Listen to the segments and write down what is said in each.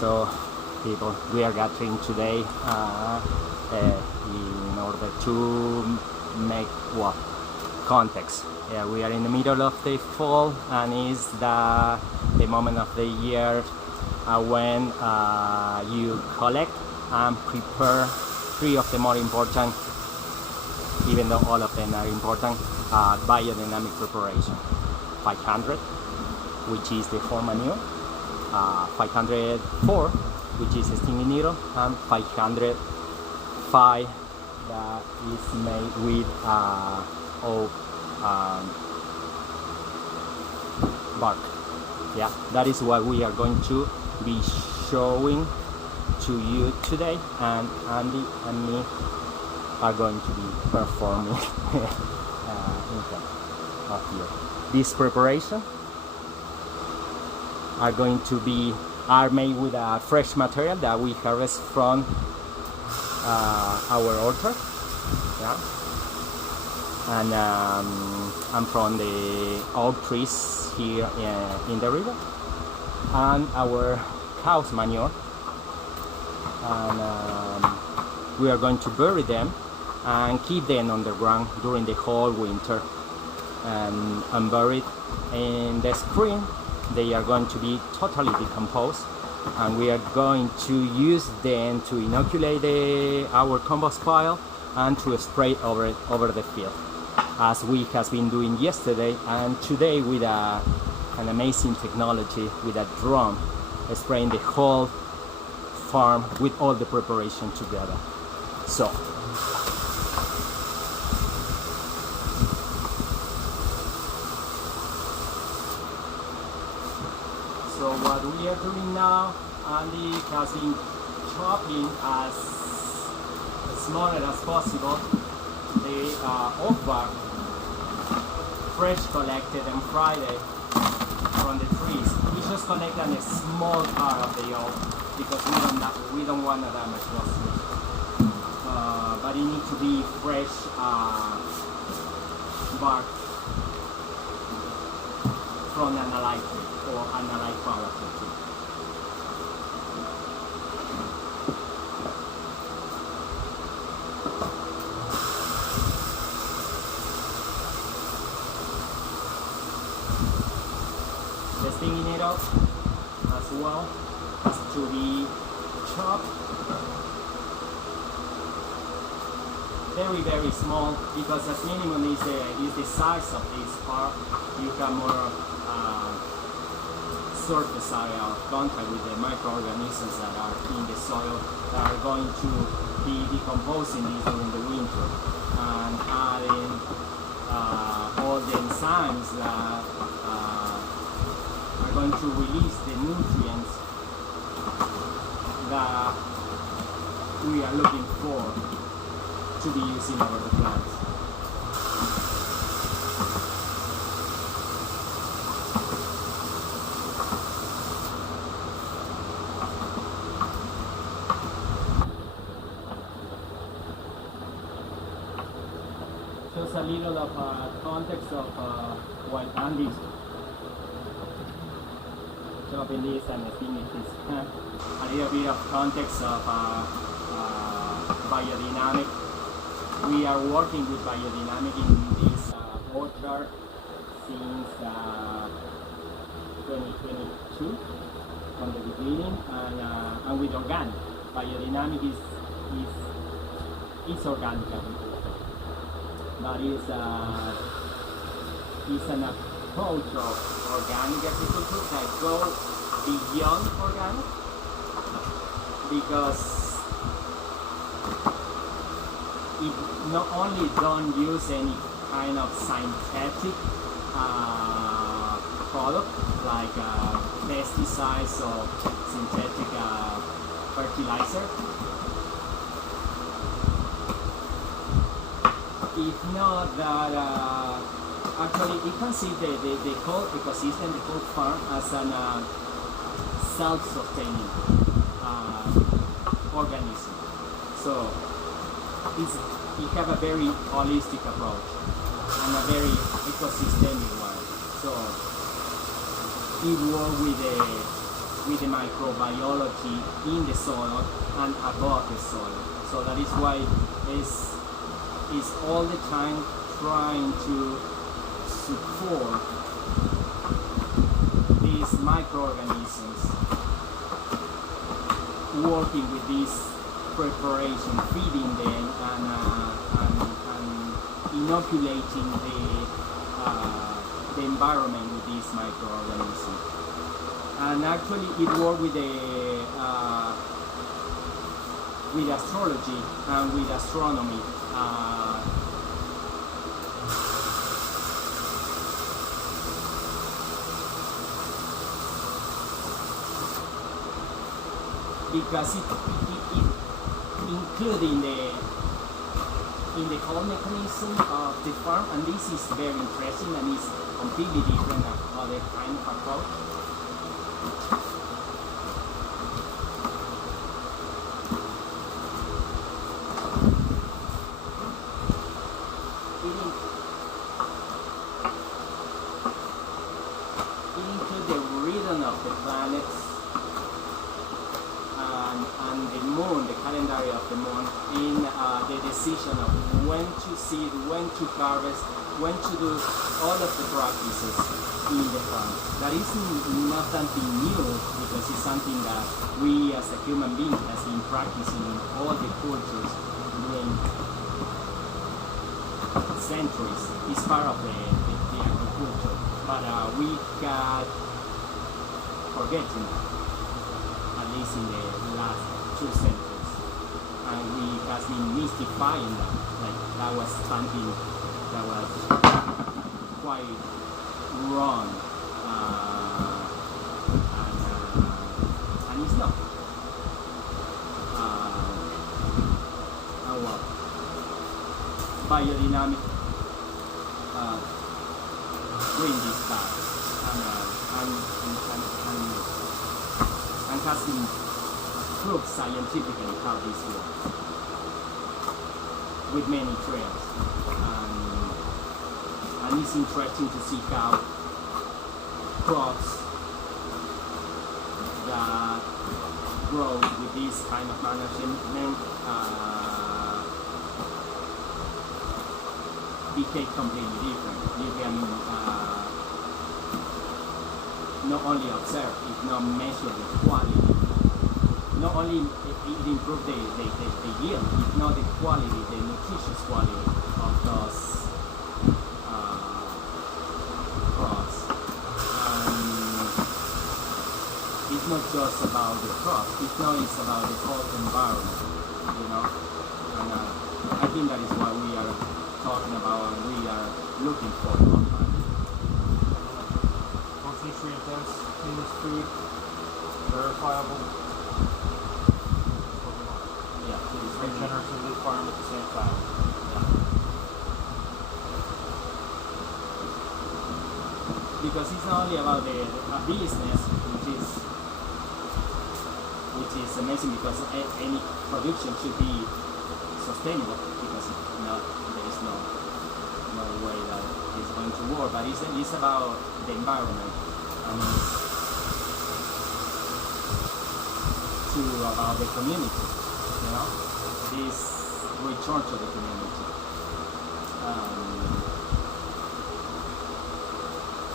So, people, we are gathering today in order to make what context. Yeah, we are in the middle of the fall, and it's the moment of the year when you collect and prepare three of the more important, even though all of them are important, biodynamic preparation. 500, which is the form manure, 504, which is a stinging needle, and 505 that is made with oak bark. Yeah, that is what we are going to be showing to you today, and Andy and me are going to be performing in front of you. This preparation are made with a fresh material that we harvest from our orchard, yeah, and from the oak trees here in the river, and our cow's manure, and we are going to bury them and keep them underground during the whole winter, and buried in the spring. They are going to be totally decomposed, and we are going to use them to inoculate our compost pile and to spray over the field, as we has been doing yesterday and today with an amazing technology with a drone spraying the whole farm with all the preparation together. So what we are doing now, Andy has been chopping as small as possible the oak bark, fresh collected on Friday from the trees. We just collected a small part of the oak because we don't want to damage those trees. But it needs to be fresh bark from an alive tree or an alive part of the tree. The stinging needle as well has to be chopped very small, because as minimum is the size of this part. You have more surface area of contact with the microorganisms that are in the soil that are going to be decomposing this during the winter, and adding all the enzymes that are going to release the nutrients that we are looking for to be using over the plants. Just a little of context of what Andy's chopping this and stinging this. A little bit of context of biodynamic. We are working with biodynamic in this orchard since 2022 from the beginning, and with organic. Biodynamic is organic agriculture. That is an approach of organic agriculture that goes beyond organic, because it not only don't use any kind of synthetic product like pesticides or synthetic fertilizer. If not that Actually, you can see the whole ecosystem, the whole farm as an self-sustaining organism. So you have a very holistic approach and a very ecosystemic one. So it works with the microbiology in the soil and above the soil. So that is why it's all the time trying to support these microorganisms working with this preparation, feeding them and inoculating the environment with these microorganisms. And actually it works with astrology and with astronomy. Because it included in the whole mechanism of the farm, and this is very interesting and is completely different than other kind of approach. It includes the rhythm of the planets and the moon, the calendar of the moon, in the decision of when to seed, when to harvest, when to do all of the practices in the farm. That is not something new, because it's something that we as a human being has been practicing in all the cultures during centuries. It's part of the agriculture, but we got forgetting that, at least in the last 2 centuries, and we has been mystifying that, like that was something that was quite wrong, and it's not. And what? Biodynamic bring this back, and has been proved scientifically how this works with many trails, and it's interesting to see how crops that grow with this kind of management behave completely different. You can not only observe, if not measure the quality. Not only it improves the yield, if not the quality, the nutritious quality of those crops. It's not just about the crop, it's about the whole environment, you know. And I think that is what we are talking about and we are looking for all the time. Most nutrient dense, cleanest food, verifiable. Yeah, It's regeneratively farmed at the same time. Because it's not only about a business, which is amazing, because any production should be sustainable, because there is no way that it's going to work. But it's about the environment, and it's about the community. You know, this return to the community.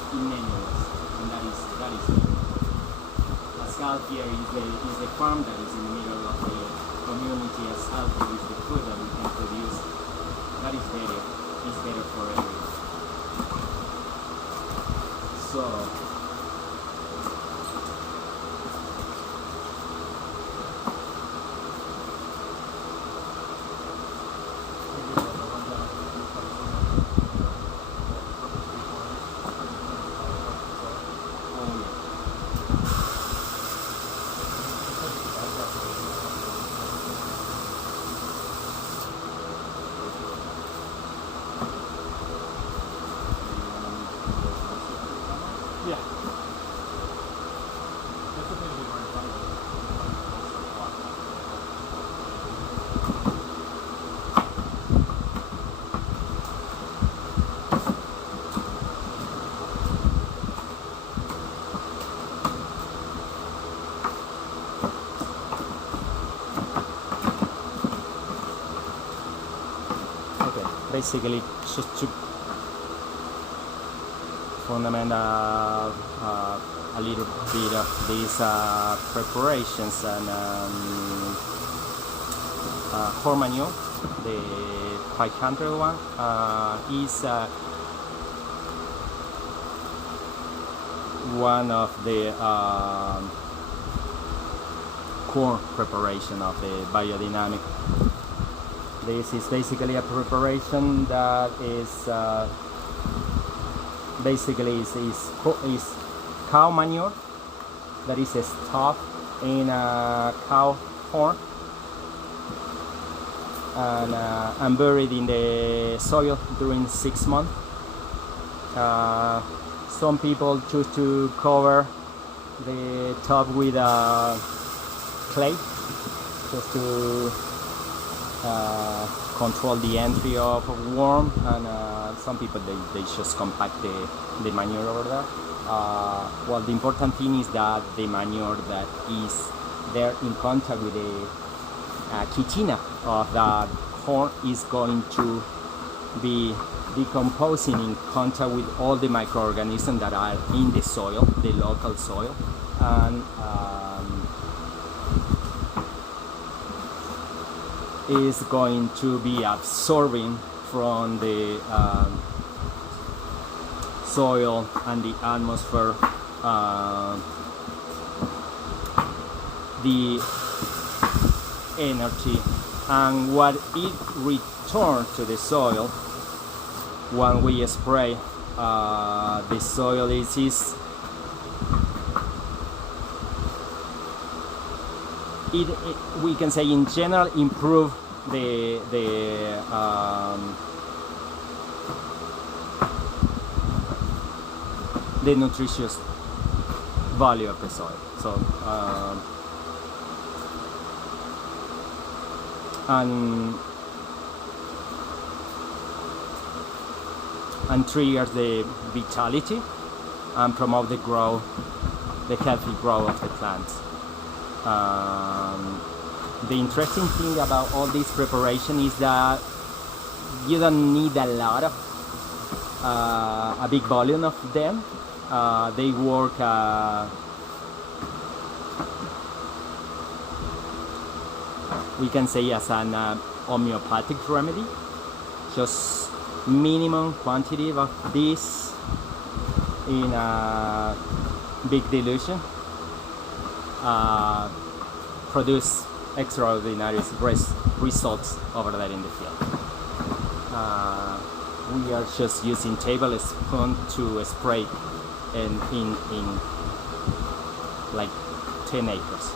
In many ways, and that is it. Pascal here is the farm that is in the middle of the community. As healthy is the food that we can produce. That is better. It's better for everyone. So basically just to fundament a little bit of these preparations. And corn manure, the 500 one, is one of the corn preparation of the biodynamic. This is basically a preparation that is basically is cow manure that is stuffed in cow horn and buried in the soil during 6 months. Some people choose to cover the top with clay just to control the entry of worm, and some people they just compact the manure over there. Well, the important thing is that the manure that is there in contact with the chitina of the corn is going to be decomposing in contact with all the microorganisms that are in the soil, the local soil, and is going to be absorbing from the soil and the atmosphere the energy, and what it returns to the soil when we spray the soil is we can say in general improve the nutritious value of the soil. So and triggers the vitality and promote the healthy growth of the plants. The interesting thing about all this preparation is that you don't need a lot of a big volume of them. They work we can say as an homeopathic remedy. Just minimum quantity of this in a big dilution produce extraordinary results over there in the field. We are just using tablespoon to spray in like 10 acres.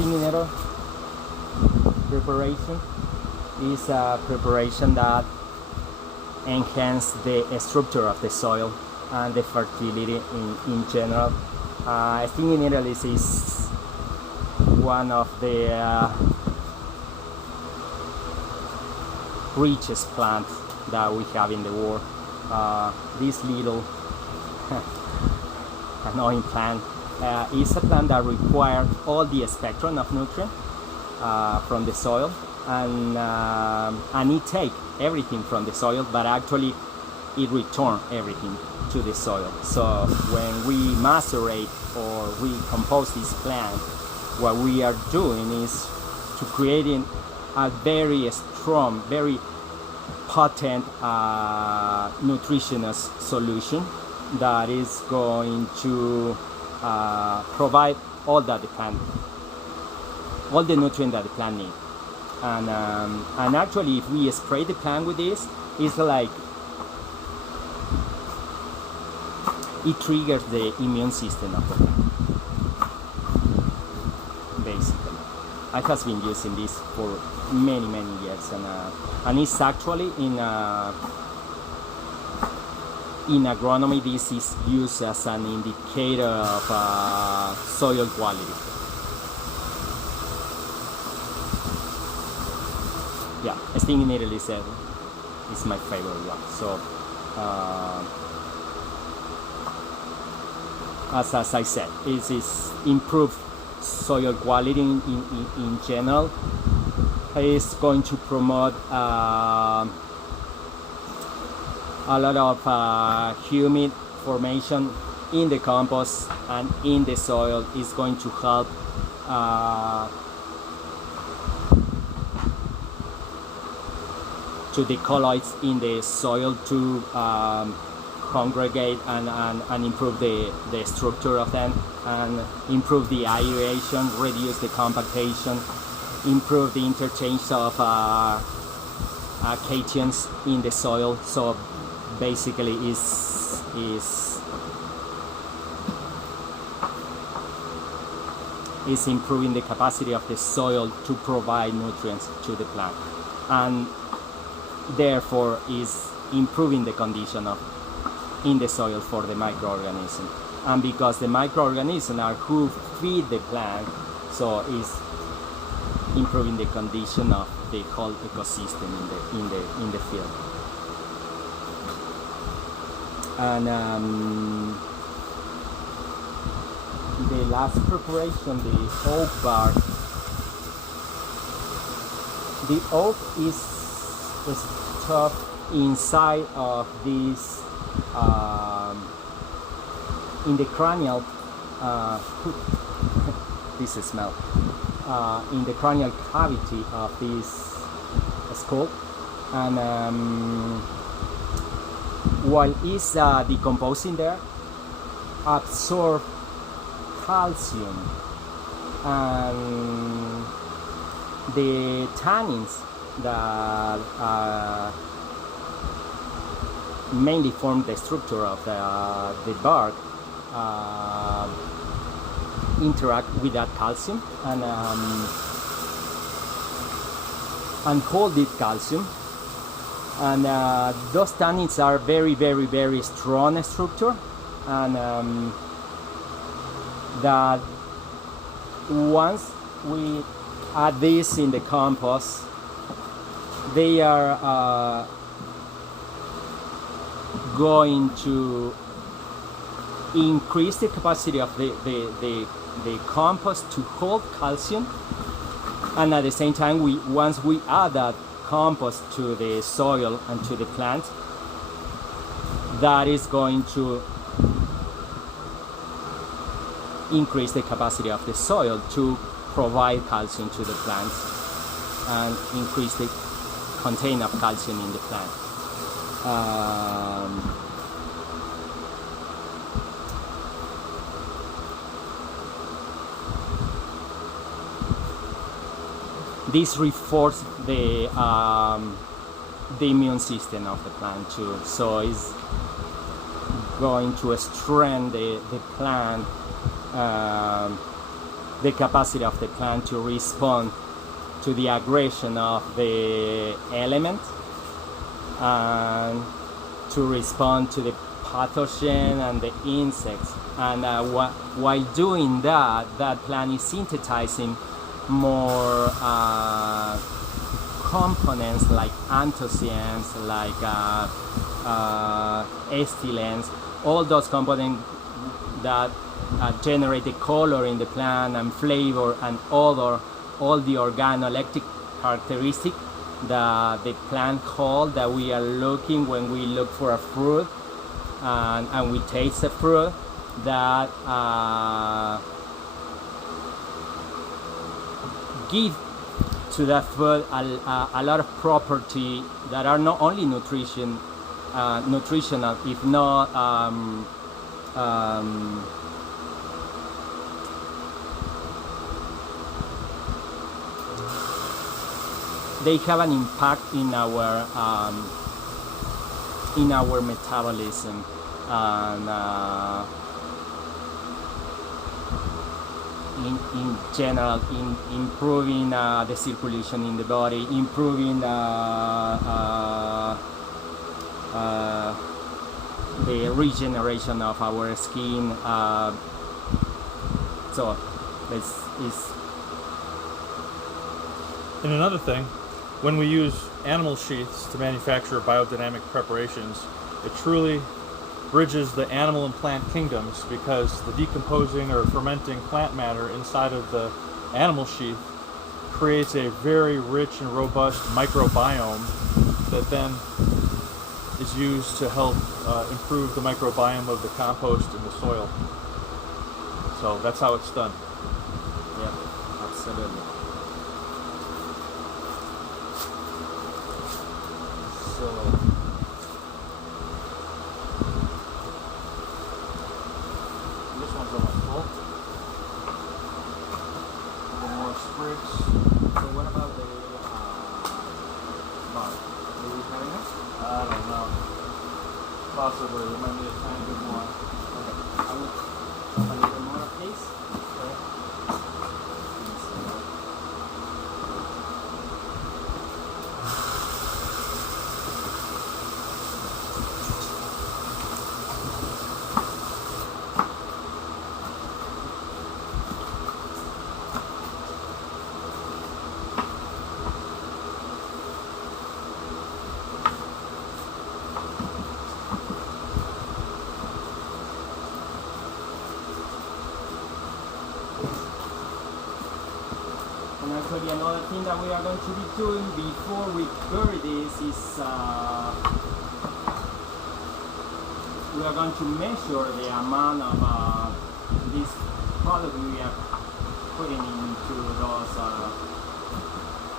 Nettle preparation is a preparation that enhances the structure of the soil and the fertility in general. Nettle is one of the richest plants that we have in the world. This little annoying plant is a plant that requires all the spectrum of nutrients from the soil, and it takes everything from the soil, but actually it returns everything to the soil. So when we macerate or we compose this plant, what we are doing is to creating a very strong, very potent nutritionist solution that is going to provide all that the plant, all the nutrients that the plant needs. And actually, if we spray the plant with this, it's like it triggers the immune system of the plant. Basically, I have been using this for many years, and it's actually in agronomy, this is used as an indicator of soil quality. Yeah, Nettle is my favorite one. So as I said, is improved soil quality in general. It's going to promote a lot of humid formation in the compost and in the soil. Is going to help to the colloids in the soil to congregate and improve the structure of them, and improve the aeration, reduce the compactation, improve the interchange of cations in the soil. So basically is improving the capacity of the soil to provide nutrients to the plant, and therefore is improving the condition in the soil for the microorganisms. And because the microorganisms are who feed the plant, so is improving the condition of the whole ecosystem in the field. And the last preparation, the oak bark. The oak is stuffed inside of this in the cranial this smell in the cranial cavity of this skull, and while it's decomposing there, absorb calcium, and the tannins that mainly form the structure of the bark interact with that calcium and hold this calcium, and those tannins are very, very, very strong structure, and that once we add this in the compost, they are going to increase the capacity of the compost to hold calcium, and at the same time, once we add that compost to the soil and to the plant, that is going to increase the capacity of the soil to provide calcium to the plants and increase the content of calcium in the plant. This reinforces the immune system of the plant too, so it's going to strengthen the plant, the capacity of the plant to respond to the aggression of the element, and to respond to the pathogen and the insects. And while doing that, that plant is synthesizing more components like anthocyans, like estylens, all those components that generate the color in the plant and flavor and odor, all the organoleptic characteristics that the plant hold, that we are looking when we look for a fruit, and we taste the fruit, that give to that food a lot of property that are not only nutritional, if not they have an impact in our metabolism, and in general, in improving the circulation in the body, improving the regeneration of our skin. So it's And another thing, when we use animal sheaths to manufacture biodynamic preparations, it truly bridges the animal and plant kingdoms, because the decomposing or fermenting plant matter inside of the animal sheath creates a very rich and robust microbiome that then is used to help improve the microbiome of the compost in the soil. So that's how it's done. Yeah, absolutely. So This one's almost full. More sprigs. so what about the bar? Do we have enough? I don't know. Possibly. We might need a tiny bit more. Okay, I will a little more of this. Okay. And actually another thing that we are going to be doing before we bury this is we are going to measure the amount of this product we are putting into those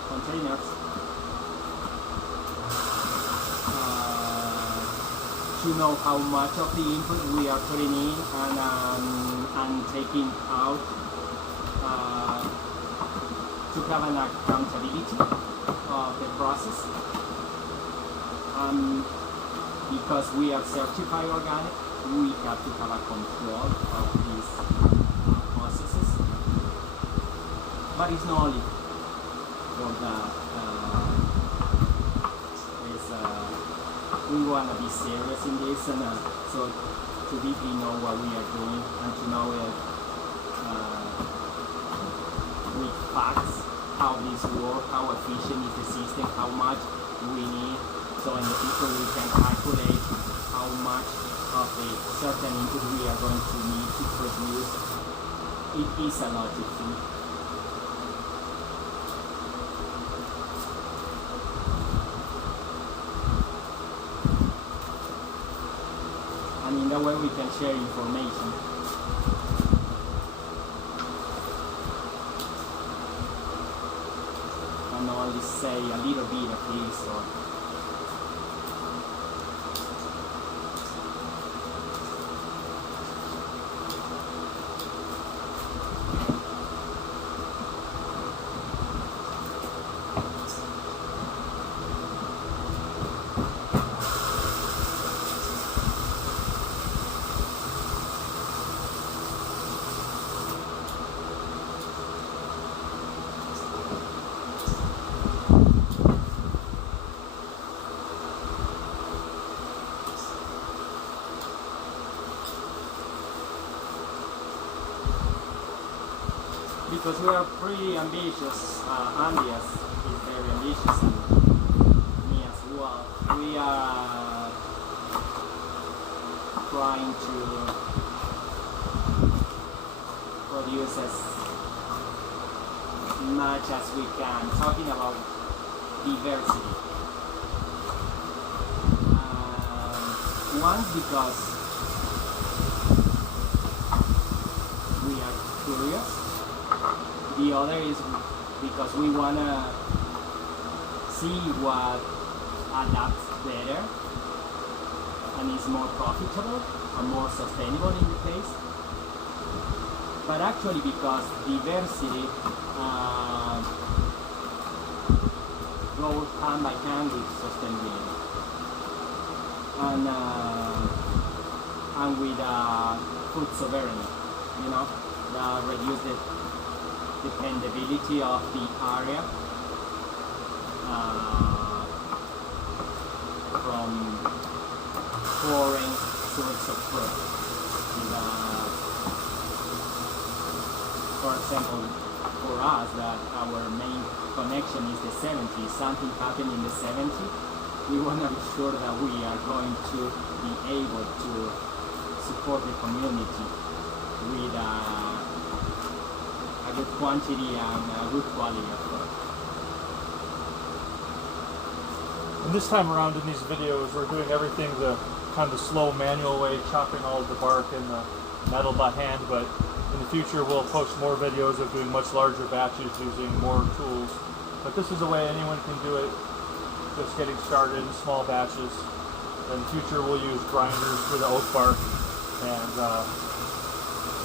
containers to know how much of the input we are putting in and taking out. To have an accountability of the process. Because we are certified organic, we have to have a control of these processes. But it's not only for that. We want to be serious in this, and so to deeply know what we are doing and to know it. With facts, how this works, how efficient is the system, how much we need, so in the future we can calculate how much of the certain input we are going to need to produce. It is a logic thing. And in that way we can share information. Only say a little bit of this or because we are pretty ambitious. Andias is very ambitious, and me as well. We are trying to produce as much as we can. Talking about diversity. One, because we are curious. The other is because we want to see what adapts better and is more profitable or more sustainable in the case. But actually because diversity goes hand by hand with sustainability. And with food sovereignty, reduce the dependability of the area from foreign source of food. For example, for us, that our main connection is the 70s. Something happened in the 70s. we want to be sure that we are going to be able to support the community with a good quantity and a good quality of food. And this time around in these videos, we're doing everything the kind of slow manual way, chopping all of the bark and the nettle by hand, but in the future we'll post more videos of doing much larger batches using more tools. But this is a way anyone can do it, just getting started in small batches. In the future we'll use grinders for the oak bark and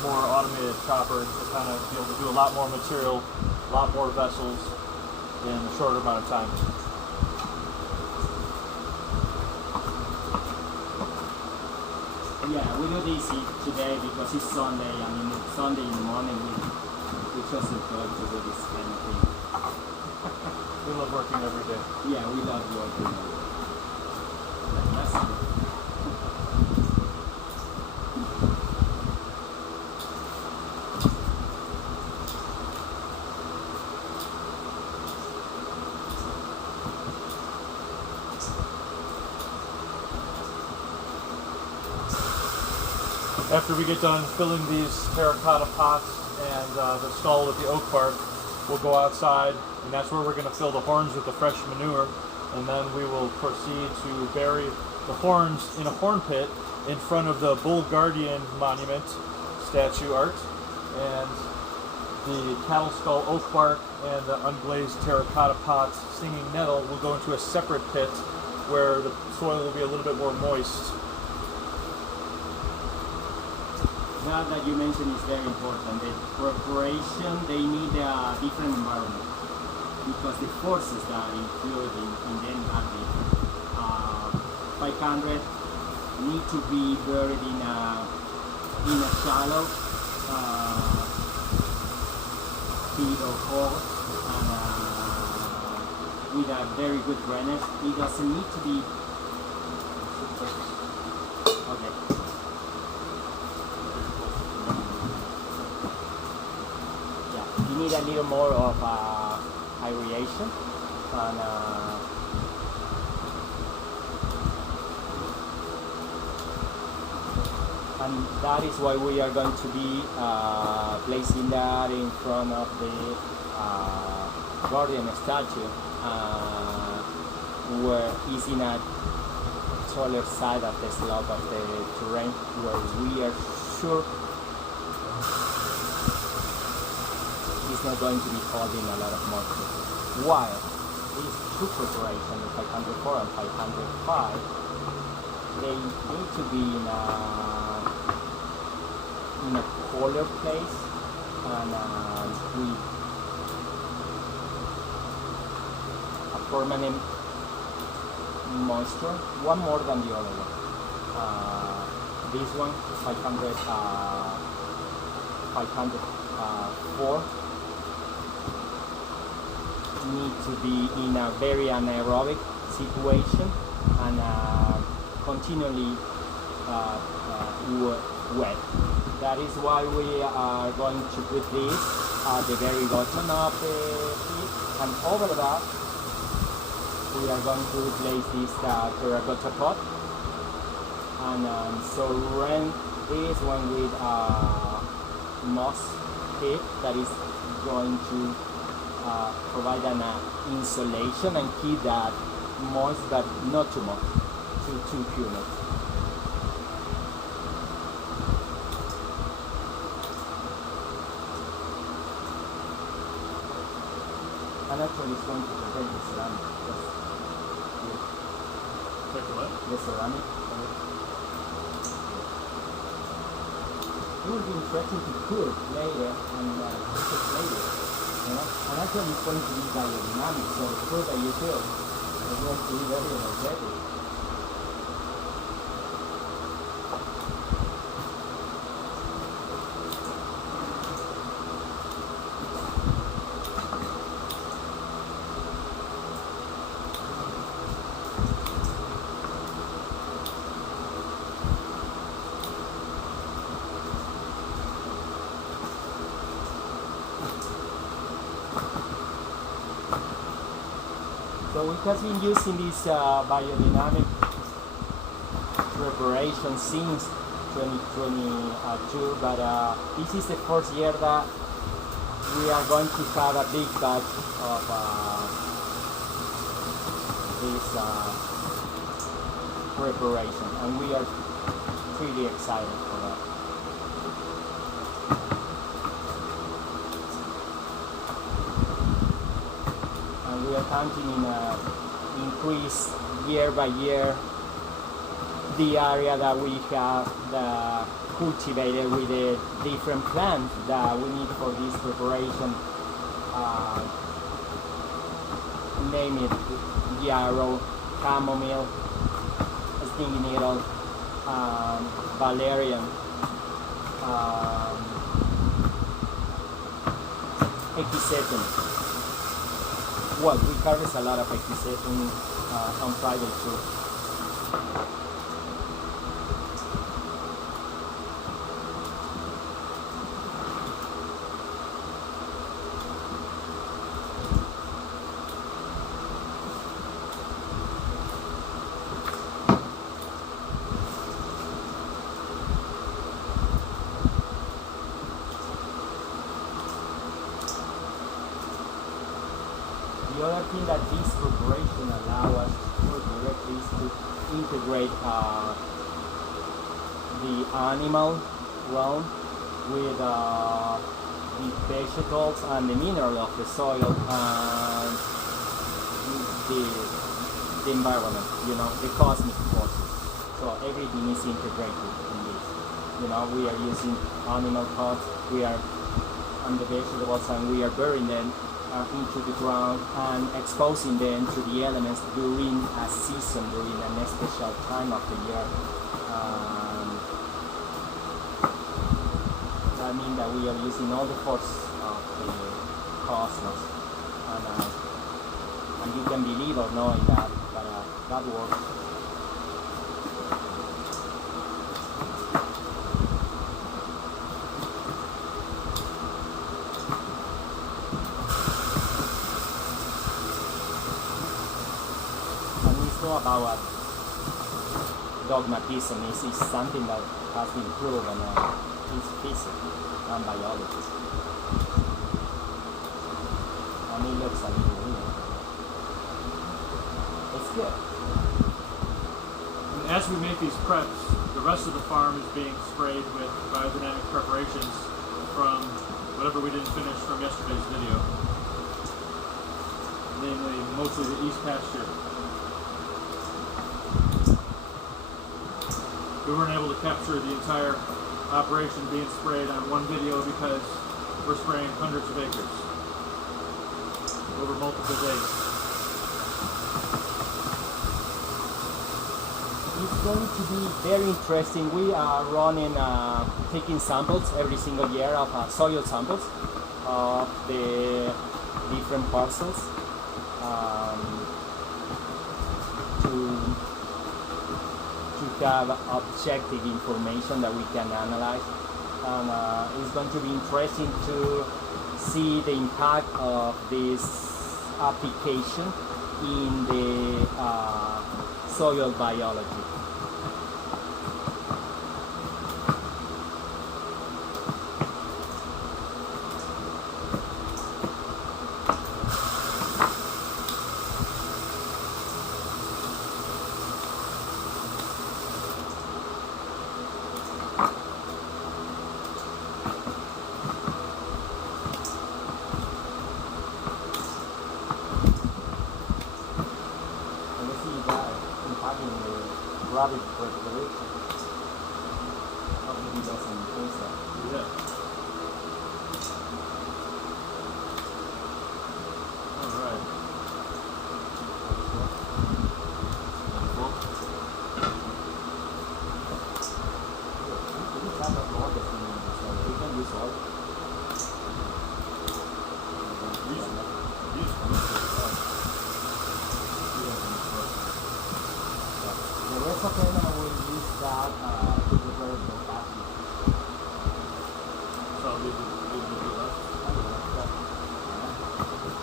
more automated chopper to kind of be able to do a lot more material, a lot more vessels in a shorter amount of time. Yeah, we do this today because it's Sunday. I mean, it's Sunday in the morning. We just enjoy to do this kind of thing. We love working every day. Yeah, we love working every day. That's good. After we get done filling these terracotta pots and the skull with the oak bark, we'll go outside, and that's where we're going to fill the horns with the fresh manure, and then we will proceed to bury the horns in a horn pit in front of the Bull Guardian Monument statue art, and the cattle skull oak bark and the unglazed terracotta pots singing nettle will go into a separate pit where the soil will be a little bit more moist. That you mentioned is very important. The preparation, they need a different environment because the forces that are included in them are different. 500 need to be buried in a shallow pit or hole and with a very good drainage. It doesn't need to be okay. You need a little more of aeration and that is why we are going to be placing that in front of the guardian statue where it's in a taller side of the slope of the terrain where we are sure it's not going to be holding a lot of moisture. While these two preparations, the 504 and 505, they need to be in a colder place and with a permanent moisture, one more than the other one. This one, 504, need to be in a very anaerobic situation and continually wet. That is why we are going to put this at the very bottom of the pit, and over that we are going to replace this terracotta pot and surround this one with moss pit that is going to provide an insulation and keep that moist but not too much, too humid. And actually it's going to protect the ceramic. Take what? The ceramic. It will be interesting to cook later and cook it later. You know? And actually it's going to be biodynamic, so the food that you feel is going to be very energetic. So we have been using this biodynamic preparation since 2022, but this is the first year that we are going to have a big batch of this preparation, and we are pretty excited for that. And we are counting increase year by year the area that we have cultivated with the different plants that we need for this preparation. Name it yarrow, chamomile, stinging needle, valerian, equisetum. Well, we harvest a lot of equisetum on Friday too. The other thing that this preparation allows us to do directly is to integrate the animal realm with the vegetables and the mineral of the soil and the environment, the cosmic forces. So everything is integrated in this. We are using animal pods, we are on the vegetables, and we are burying them into the ground and exposing them to the elements during a season, during a special time of the year. That means that we are using all the force of the cosmos, and you can believe or not in that, but that works. About dogmatism is something that has been proven in physics and biology. And it looks a little weird. It's good. And as we make these preps, the rest of the farm is being sprayed with biodynamic preparations from whatever we didn't finish from yesterday's video. Namely, mostly the east pasture. We weren't able to capture the entire operation being sprayed on one video because we're spraying hundreds of acres over multiple days. It's going to be very interesting. We are running, taking samples every single year of soil samples of the different parcels to have objective information that we can analyze, and it's going to be interesting to see the impact of this application in the soil biology. Rabbit preparation. Hopefully he doesn't taste that. Yeah. Alright. We have a lot of things, so we can use all. The rest of them I will use that to prepare the coffee. So, leave it left.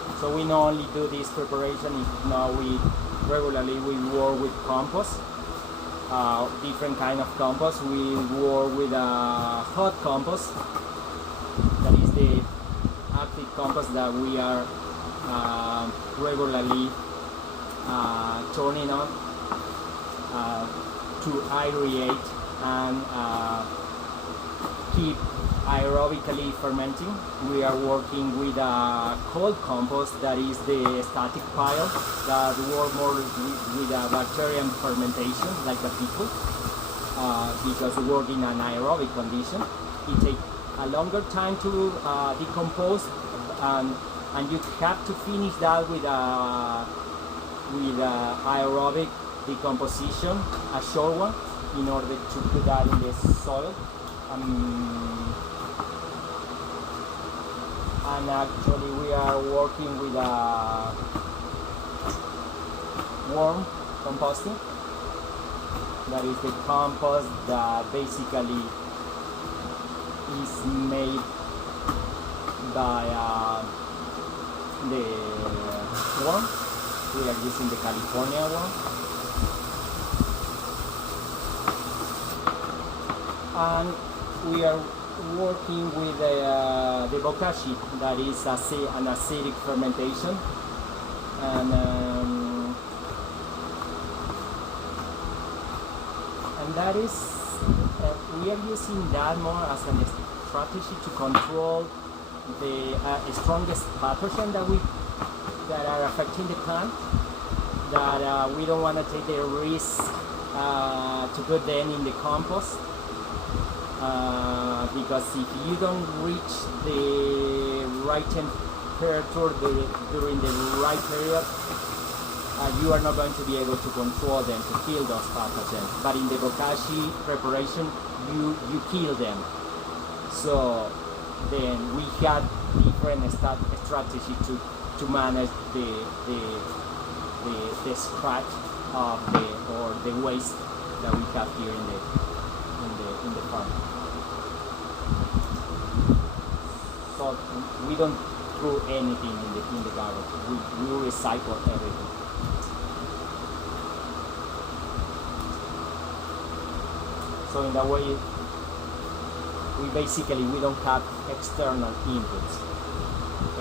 It's So we not only do this preparation, now we regularly we work with compost, different kind of compost. We work with hot compost, that is the active compost that we are regularly turning on to aerate and keep aerobically fermenting. We are working with a cold compost, that is the static pile, that work more with a bacterial fermentation like the pickle, because we work in an aerobic condition. It takes a longer time to decompose, and you have to finish that with aerobic decomposition, a short one, in order to put that in the soil. And actually we are working with worm composting. That is the compost that basically is made by the worm. We are using the California worm. And we are working with the bokashi, that is an acidic fermentation, and that is we are using that more as a strategy to control the strongest pathogen that are affecting the plant. That we don't want to take the risk to put them in the compost. Because if you don't reach the right temperature during the right period, you are not going to be able to control them, to kill those pathogens. But in the bokashi preparation, you kill them. So then we had different strategy to manage the scratch of the waste that we have here in the farm. So we don't throw anything in the garbage. We recycle everything. So in that way, we don't have external inputs.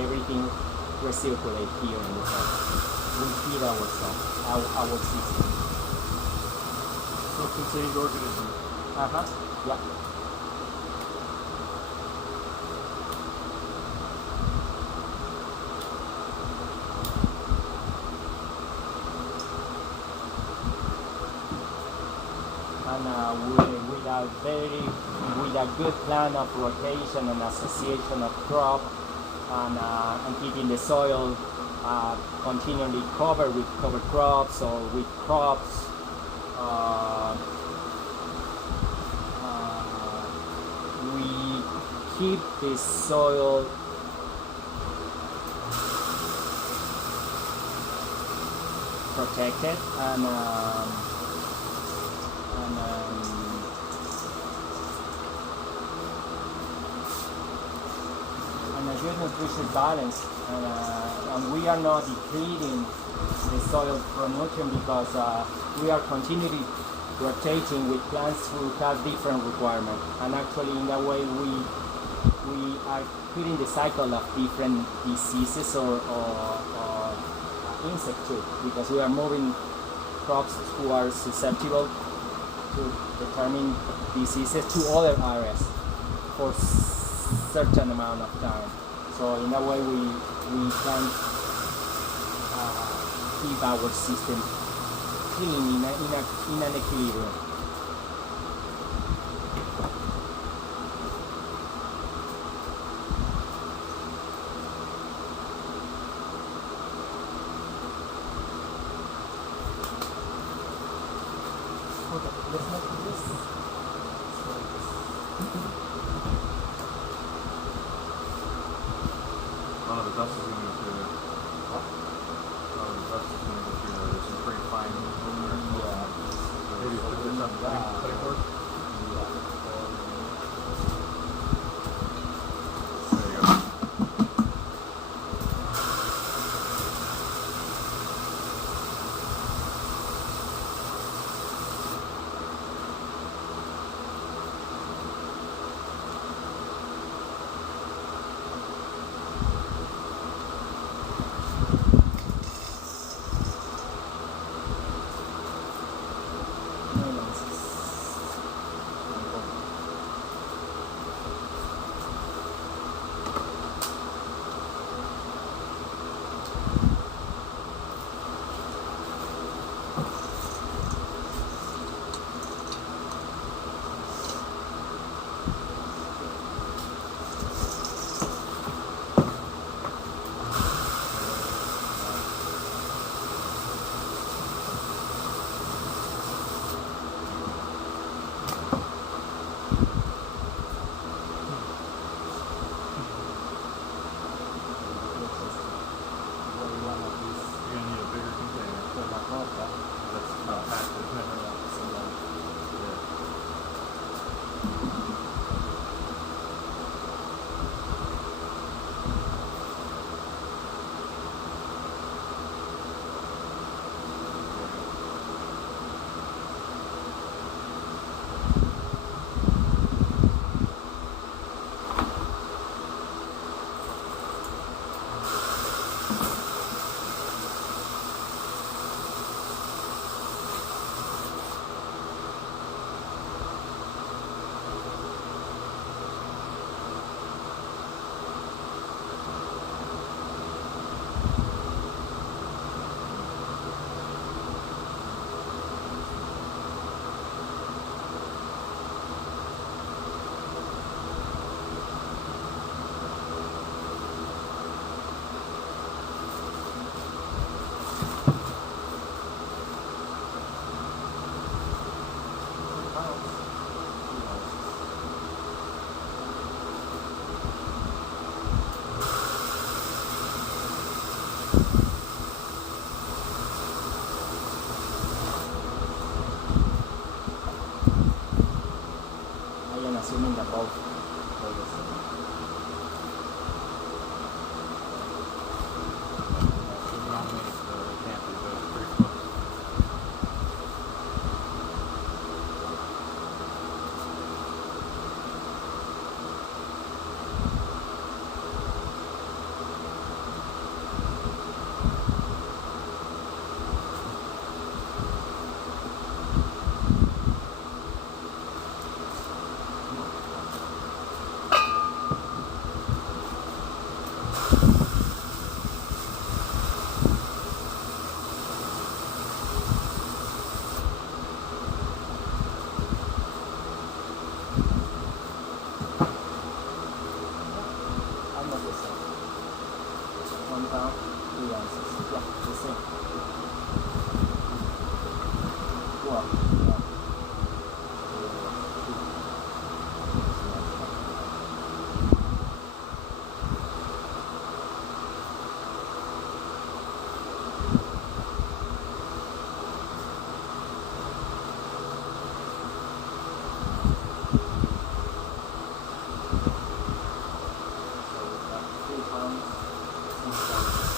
Everything recirculates here in the farm. We feed ourselves, our system. Self-contained organism. Yeah. And with a good plan of rotation and association of crop, and keeping the soil continually covered with cover crops or with crops, we keep the soil protected and a good nutrition balance, and we are not depleting the soil from nutrient because we are continually rotating with plants who have different requirements, and actually in that way we are creating the cycle of different diseases or insect too, because we are moving crops who are susceptible to determine diseases to other areas for certain amount of time. So in that way we can keep our system clean in an equilibrium. Okay, let's make this. The dust is going to go through there. What? The dust is going to go through there. There's some pretty fine odor. Yeah. Maybe put this on cutting board. There you go. I am assuming that both are the same. Can't be, but it's pretty close. Almost the same. 1 pound, 3 ounces. Yeah, the same. Well, yeah. So we've got 3 pounds, 6 ounces.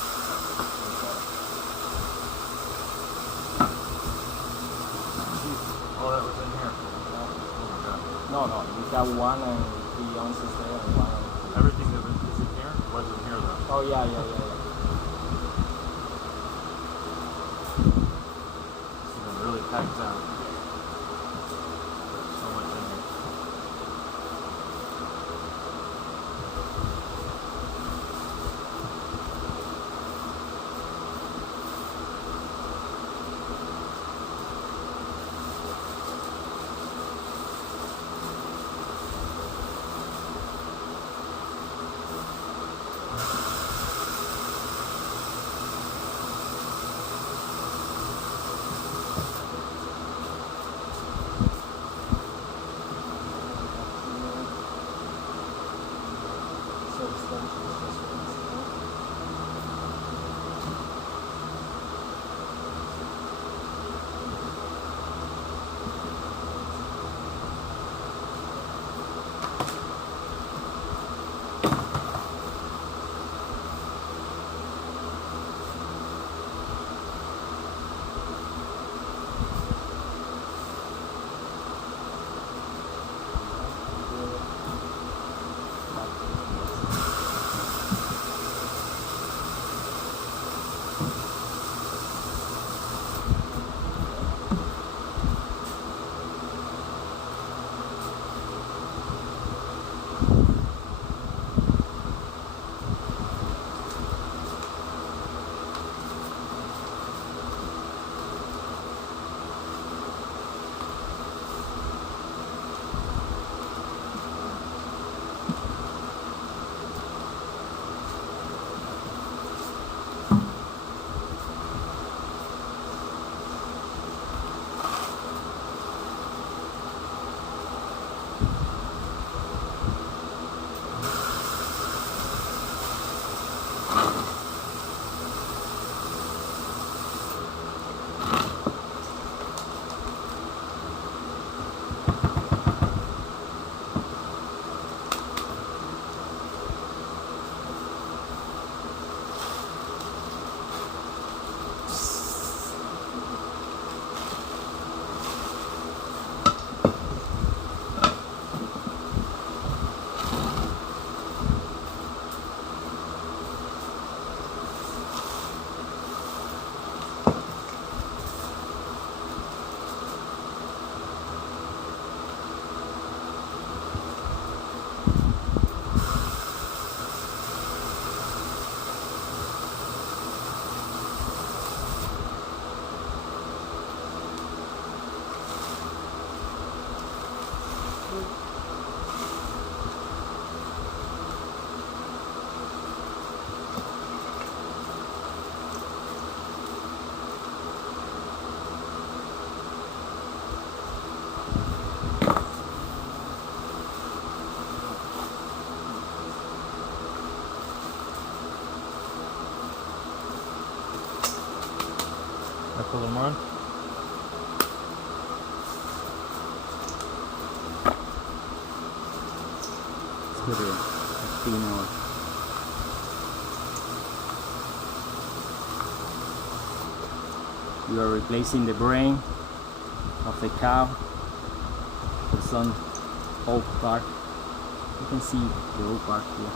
Oh, that was in here. Oh my god. No, we got 1 and 3 ounces there and 1 and 3 Everything that is in here was in here though. Oh, yeah. This is really packed down. There's so much in here. So the storage is just I put a little more in. Let's put a few more. You are replacing the brain of the cow with some oak bark. You can see the oak bark here.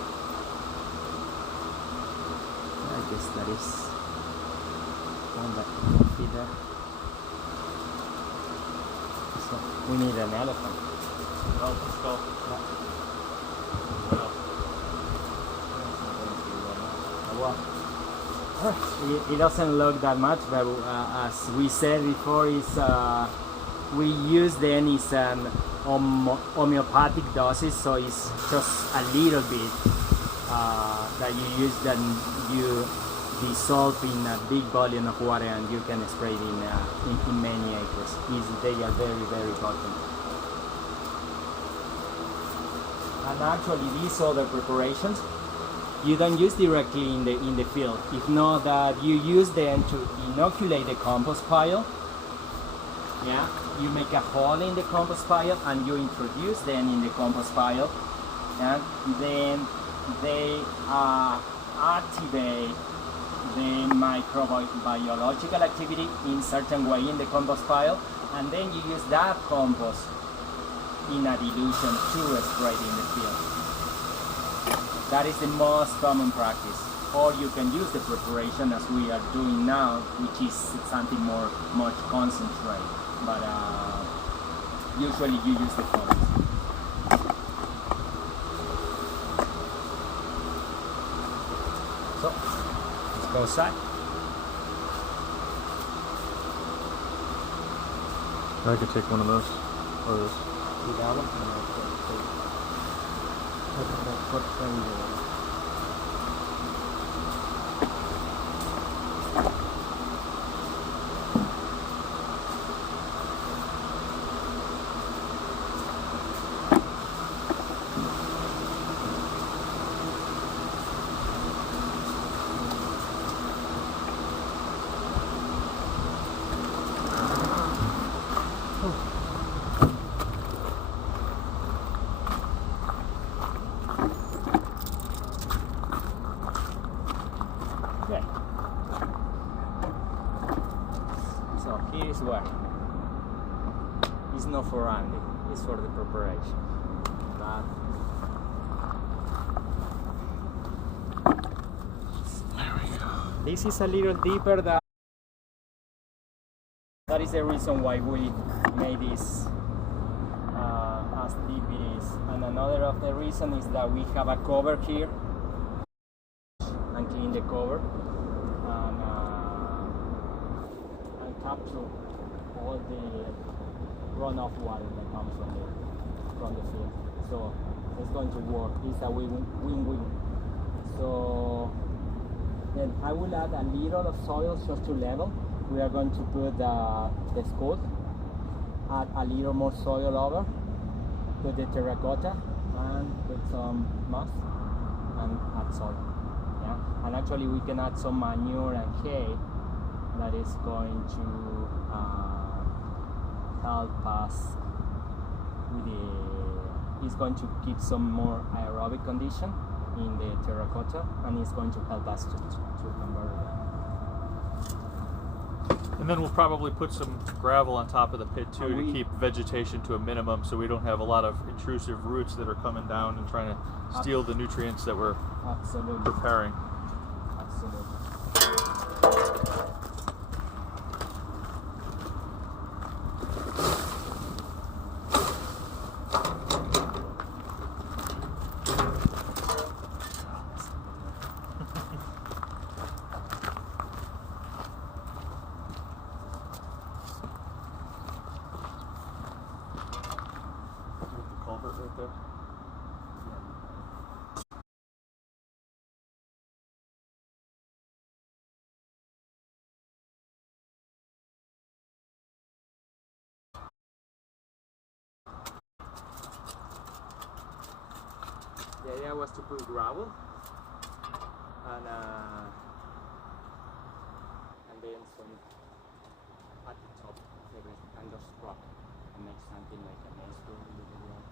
I guess that is one that can fit there. So we need an elephant. Oh, let's go. It doesn't look that much, but as we said before, we use then is an homeopathic dosage, so it's just a little bit that you use, then you dissolve in a big volume of water and you can spray it in many acres. They are very, very potent. And actually these other preparations you don't use directly in the field. If not, that you use them to inoculate the compost pile. Yeah, you make a hole in the compost pile and you introduce them in the compost pile, and then they activate the microbiological activity in certain way in the compost pile, and then you use that compost in a dilution to spray in the field. That is the most common practice. Or you can use the preparation as we are doing now, which is something much concentrate. But usually you use the compost. So let's go outside. I could take one of those. Or this. See that one? And I'll put Okay. So here is where. It's not for Randy, it's for the preparation. But There we go. this is a little deeper. That is the reason why we made this as deep it is. And another of the reason is that we have a cover here and clean the cover and capture all the runoff water that comes from the field. So it's going to work. It's a win-win. So then I will add a little of soil just to level. We are going to put the scoop, add a little more soil over, put the terracotta, and put some moss, and add soil. Yeah, and actually we can add some manure and hay that is going to help us with it's going to keep some more aerobic condition in the terracotta, and it's going to help us to convert it. And then we'll probably put some gravel on top of the pit too And to keep vegetation to a minimum, so we don't have a lot of intrusive roots that are coming down and trying to steal the nutrients that we're Absolutely. preparing. Absolutely. The culvert right there. The idea was to put gravel and then some every kind of rock and make something like a nest or a little rock,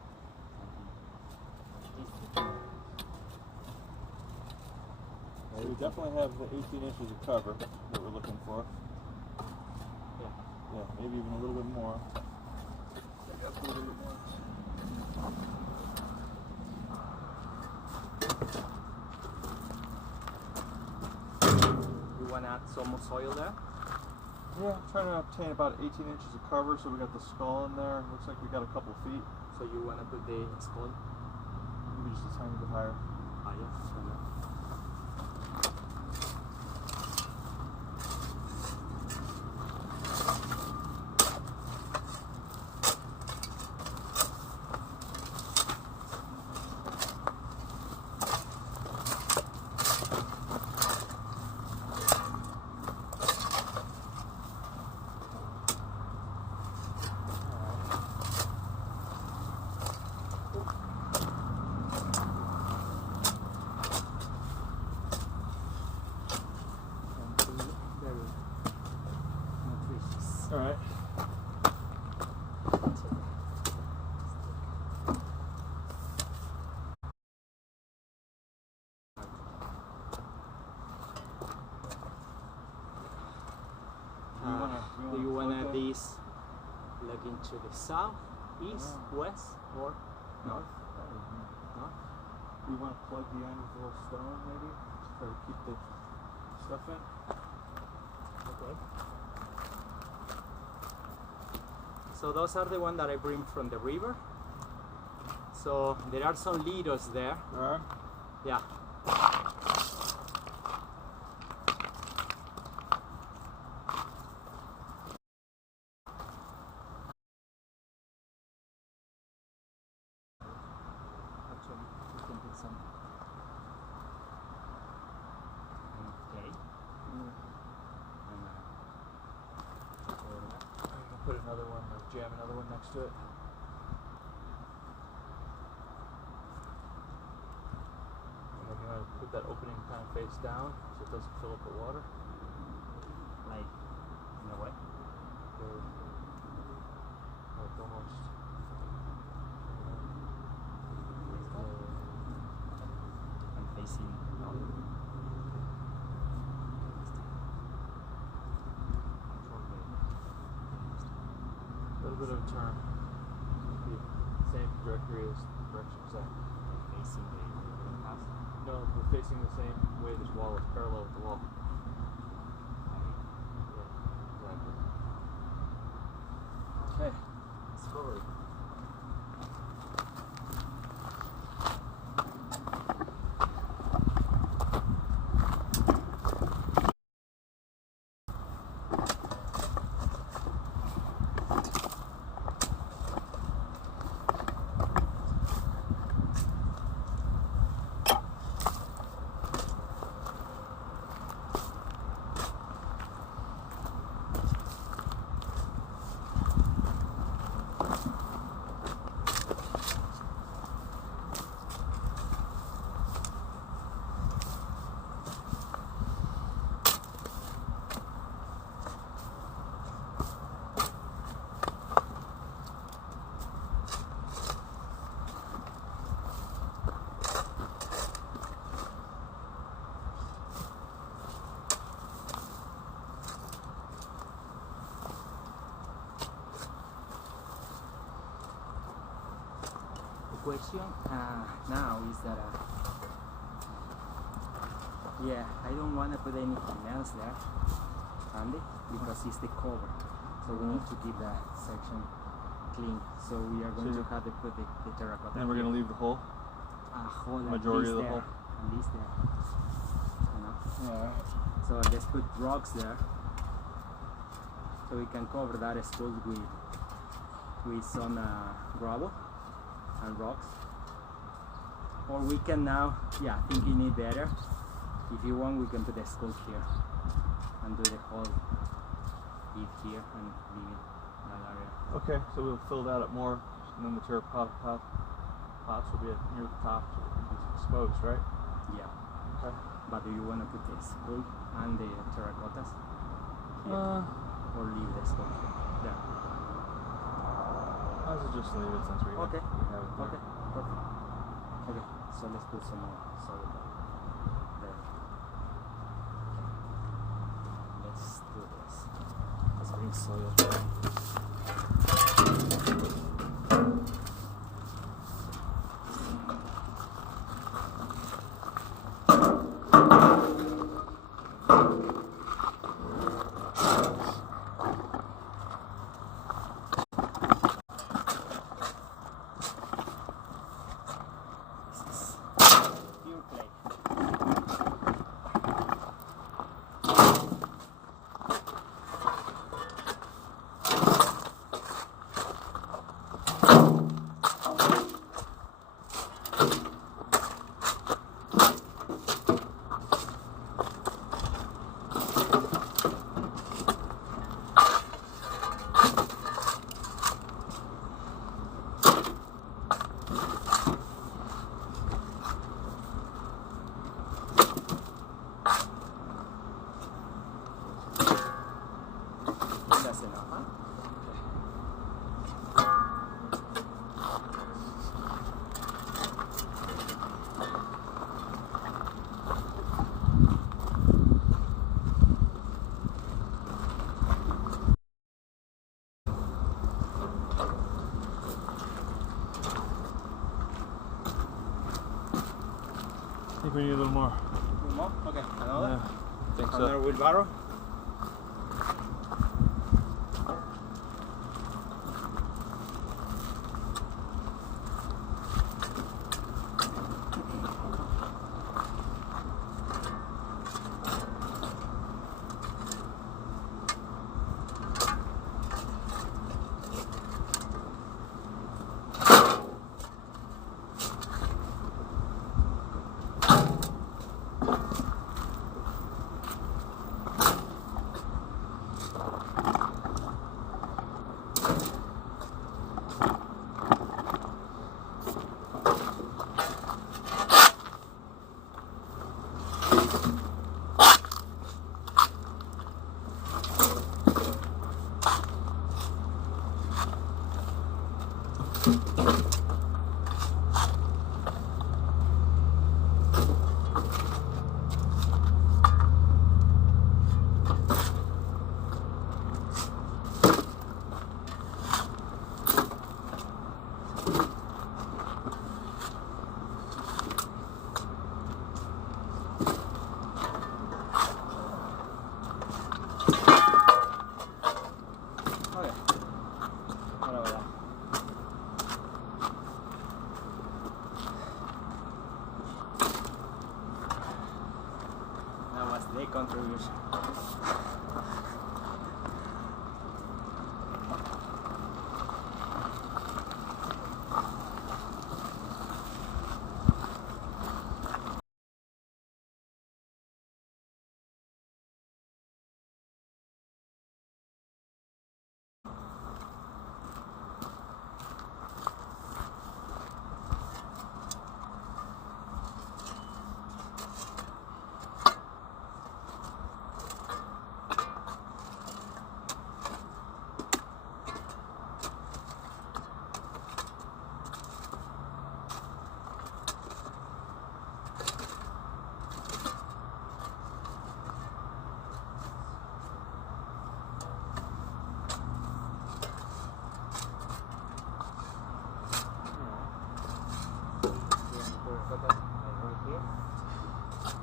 something. We definitely have the 18 inches of cover that we're looking for. Yeah. Yeah, maybe even a little bit more. Maybe up a little bit more. You want to add some more soil there? Yeah, I'm trying to obtain about 18 inches of cover, so we got the skull in there. Looks like we got a couple feet. So you want to put the skull Maybe just a tiny bit higher. higher? So no. All right. Do you want to these look into the south, east, west, or north? North? We want to plug behind with a little stone, maybe, to try to keep the stuff in. Okay. So those are the ones that I bring from the river. So there are some litos there. All right. Yeah. Actually, we can put some. Okay. And, Put another one, or jam another one next to it. And then you want to put that opening kind of face down so it doesn't fill up the water. like, in a way. Like almost. I'm facing north. A little bit of a turn. Same trajectory as the direction exactly. Facing the house. No, we're facing the same way this wall is parallel with the wall. Yeah, exactly. Okay. Let's forward. Question now is that yeah, I don't want to put anything else there, Andy, because it's the cover, so we need to keep that section clean. So we are going to have to put the terracotta. And we're going to leave the hole? A hole, Majority of the there, hole. at least there. You know? Yeah. So let's put rocks there, so we can cover that skull with some gravel and rocks. Or we can now, yeah, thinking it better. If you want, we can put the skull here and do the whole leaf here and leave it that area. Okay, so we'll fill that up more, and then the terracotta pots will be near the top, so it can be exposed, right? Yeah. Okay. But do you want to put the skull and the terracottas here? Or leave the skull here? Yeah. I should just leave it since we Okay. have it there. Okay. Perfect. Okay. So let's put some more soil there. Let's do this. Let's bring soil. Pure clay. That's enough, huh? I think we need a little more. One more? Okay. Another? Yeah, I think Another so. wheelbarrow? Okay. What about that? That was their contribution.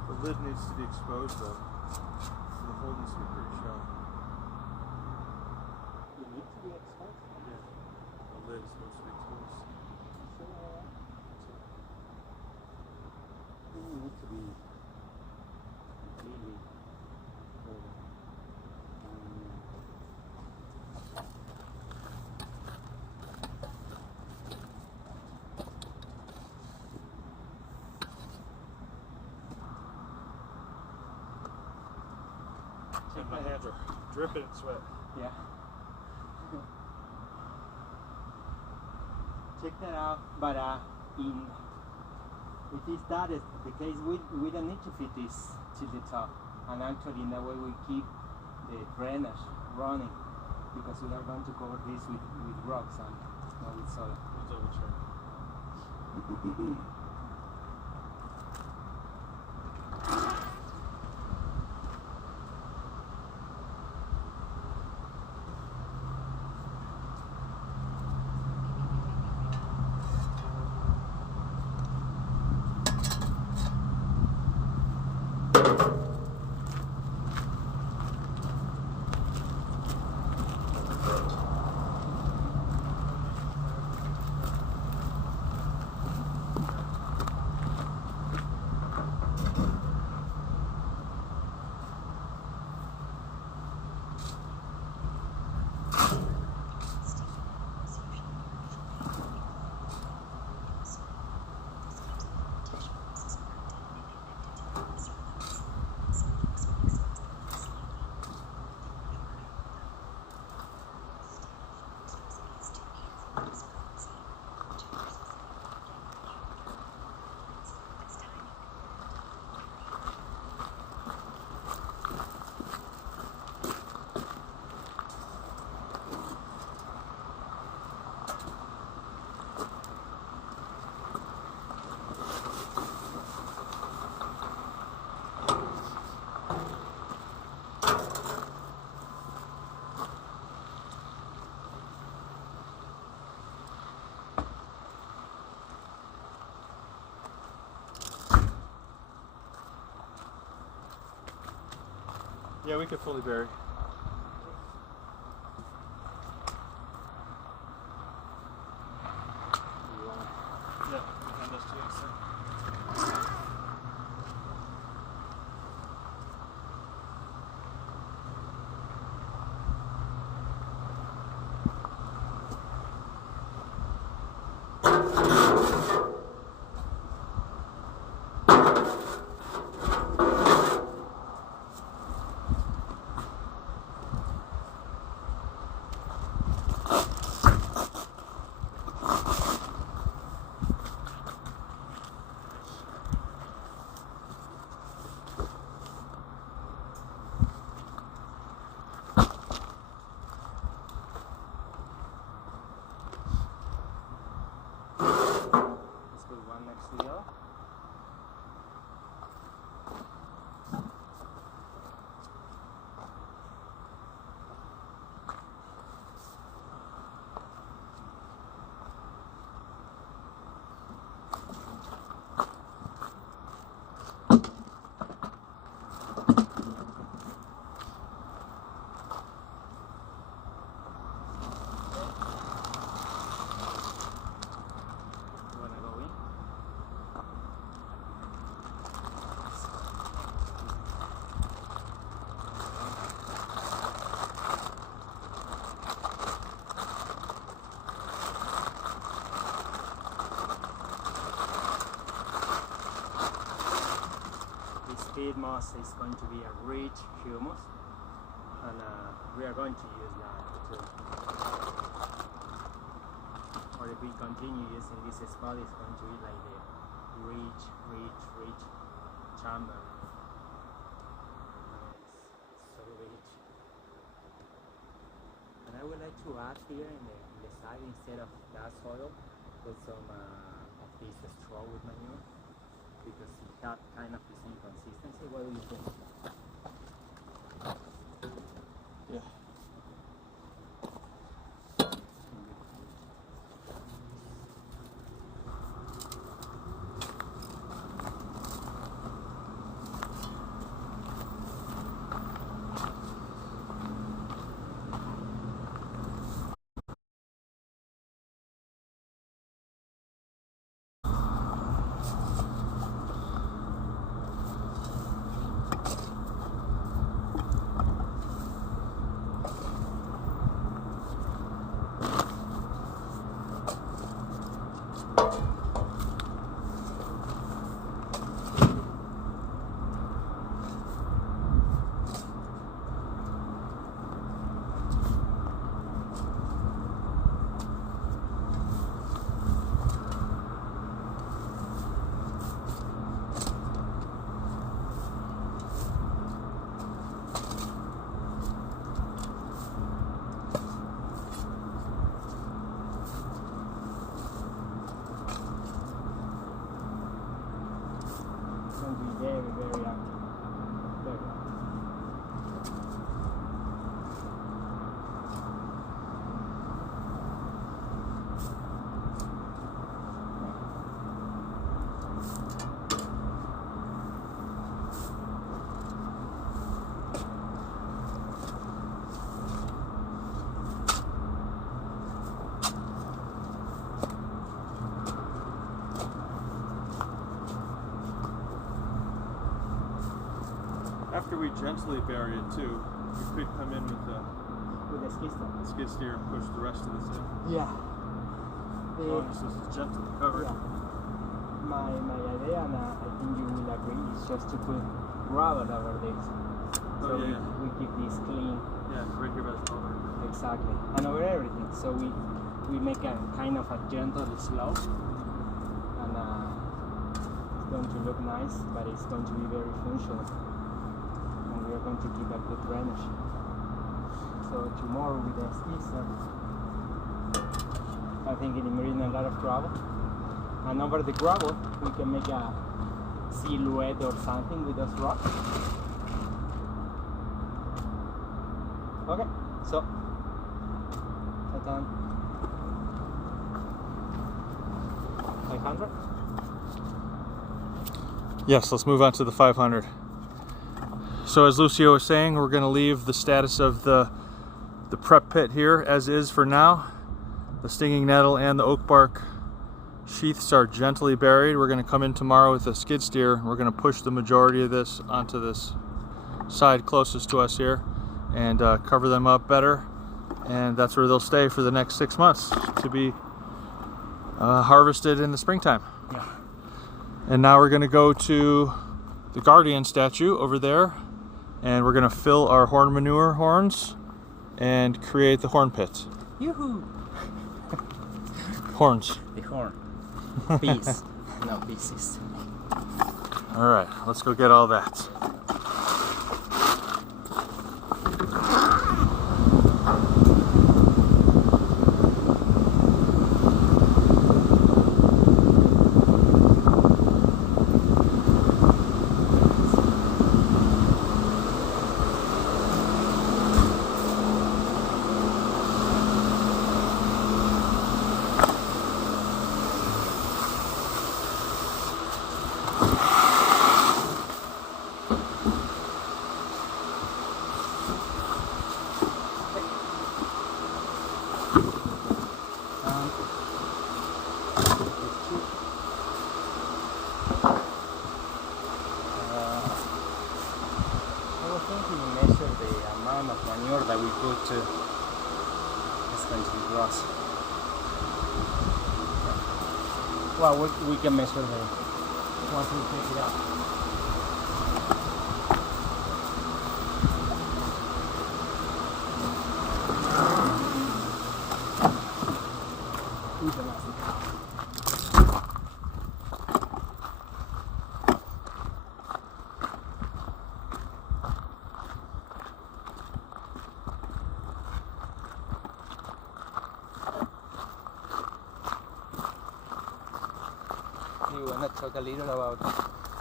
The lid needs to be exposed though. So the hole needs to be pretty shallow. You need to be exposed. Yeah. The lid is supposed to be exposed. You need to be completely covered. And my hands are dripping in sweat. Yeah. Check that out. But in if is that is the case, we don't need to fit this to the top, and actually in that way we keep the drainage running because we are going to cover this with rocks and not with soil. Let's double check. Yeah, we could fully bury. Yeah, we can just do it, sir. Let's put one next to the other. You wanna go in? This feed moss is going to be a rich humus, and we are going to use that too. Or if we continue using this spot, it's going to be like the rich chamber. It's so rich. And I would like to add here in the side, instead of that soil, put some of this straw with manure, because it has kind of the same consistency. What do you think? Yeah. very active. Very active. After we gently bury it too, you could come in with the With the skid skid steer and push the rest of this in. Yeah. As long as this is gently covered. Yeah. My idea, and I think you will agree, is just to put gravel over this. So yeah. we keep this clean. Yeah, right here by the culvert. Exactly. And over everything. So we make a kind of a gentle slope. And it's going to look nice, but it's going to be very functional. And we are going to keep a good drainage. So tomorrow with the skisser, I think it will bring a lot of gravel. And over the gravel, we can make a silhouette or something with those rocks. Okay, so that's done. 500. Yes, let's move on to the 500. So as Lucio was saying, we're going to leave the status of the prep pit here as is for now. The stinging nettle and the oak bark sheaths are gently buried. We're going to come in tomorrow with a skid steer. We're going to push the majority of this onto this side closest to us here and cover them up better. And that's where they'll stay for the next 6 months to be harvested in the springtime. Yeah. And now we're going to go to the guardian statue over there, and we're going to fill our horn manure horns and create the horn pit. Yoo-hoo! Horns. The horn. Piece. No, pieces. All right, let's go get all that. Of manure that we put to it's going to be gross. Well, we can measure the once we take it out. You want to talk a little about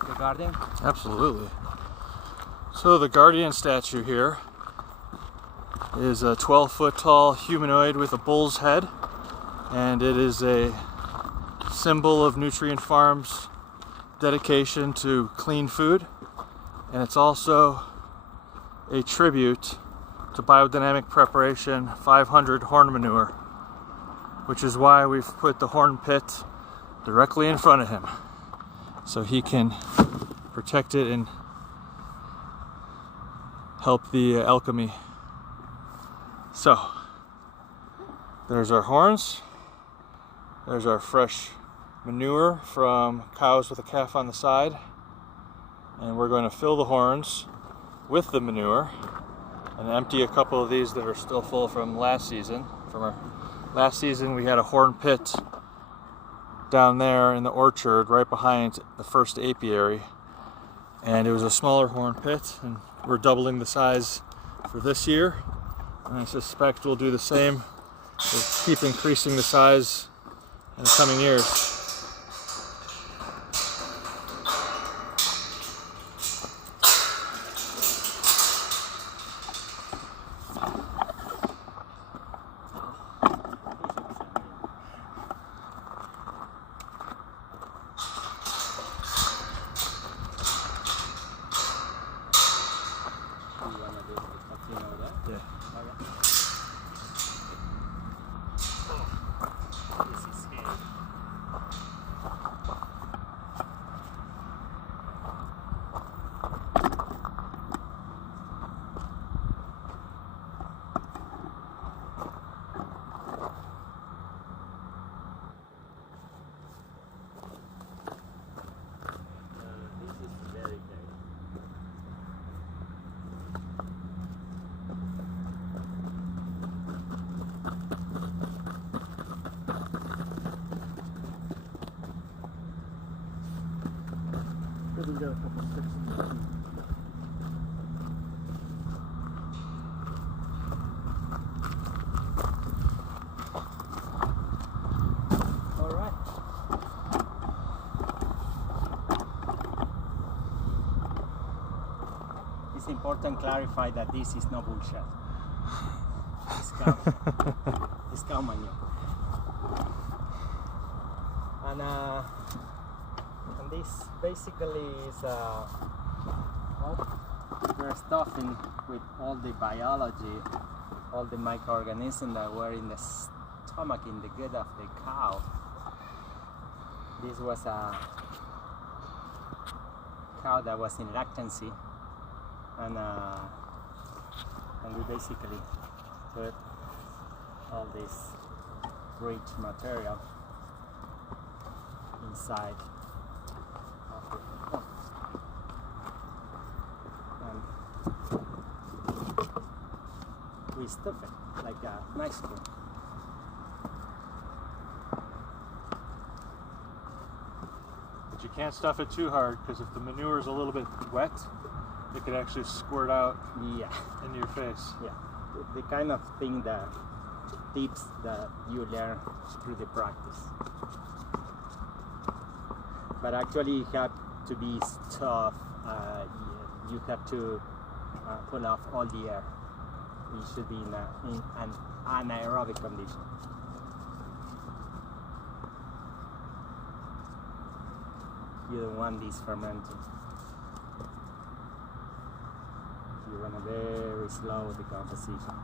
the garden? Absolutely. So the guardian statue here is a 12-foot tall humanoid with a bull's head, and it is a symbol of Nutrient Farm's dedication to clean food, and it's also a tribute to Biodynamic Preparation 500 horn manure, which is why we've put the horn pit directly in front of him so he can protect it and help the alchemy. So there's our horns, there's our fresh manure from cows with a calf on the side, and we're going to fill the horns with the manure and empty a couple of these that are still full from last season. From our last season we had a horn pit down there in the orchard right behind the first apiary, and it was a smaller horn pit, and we're doubling the size for this year, and I suspect we'll do the same. We'll keep increasing the size in the coming years. You know that? Yeah. Okay. This is hay. This is very hay. Because we got a couple sticks in there too. All right. It's important to clarify that this is no bullshit. It's cow manure. And this basically is we're stuffing with all the biology, all the microorganisms that were in the stomach, in the gut of the cow. This was a cow that was in lactancy, and we basically put all this rich material inside of the pump. And we stuff it like a nice spoon. But you can't stuff it too hard because if the manure is a little bit wet, it could actually squirt out Yeah, into your face. yeah. The kind of thing that tips that you learn through the practice. But actually, you have to be tough. You have to pull off all the air. You should be in an anaerobic condition. You don't want this fermenting. You want a very slow decomposition.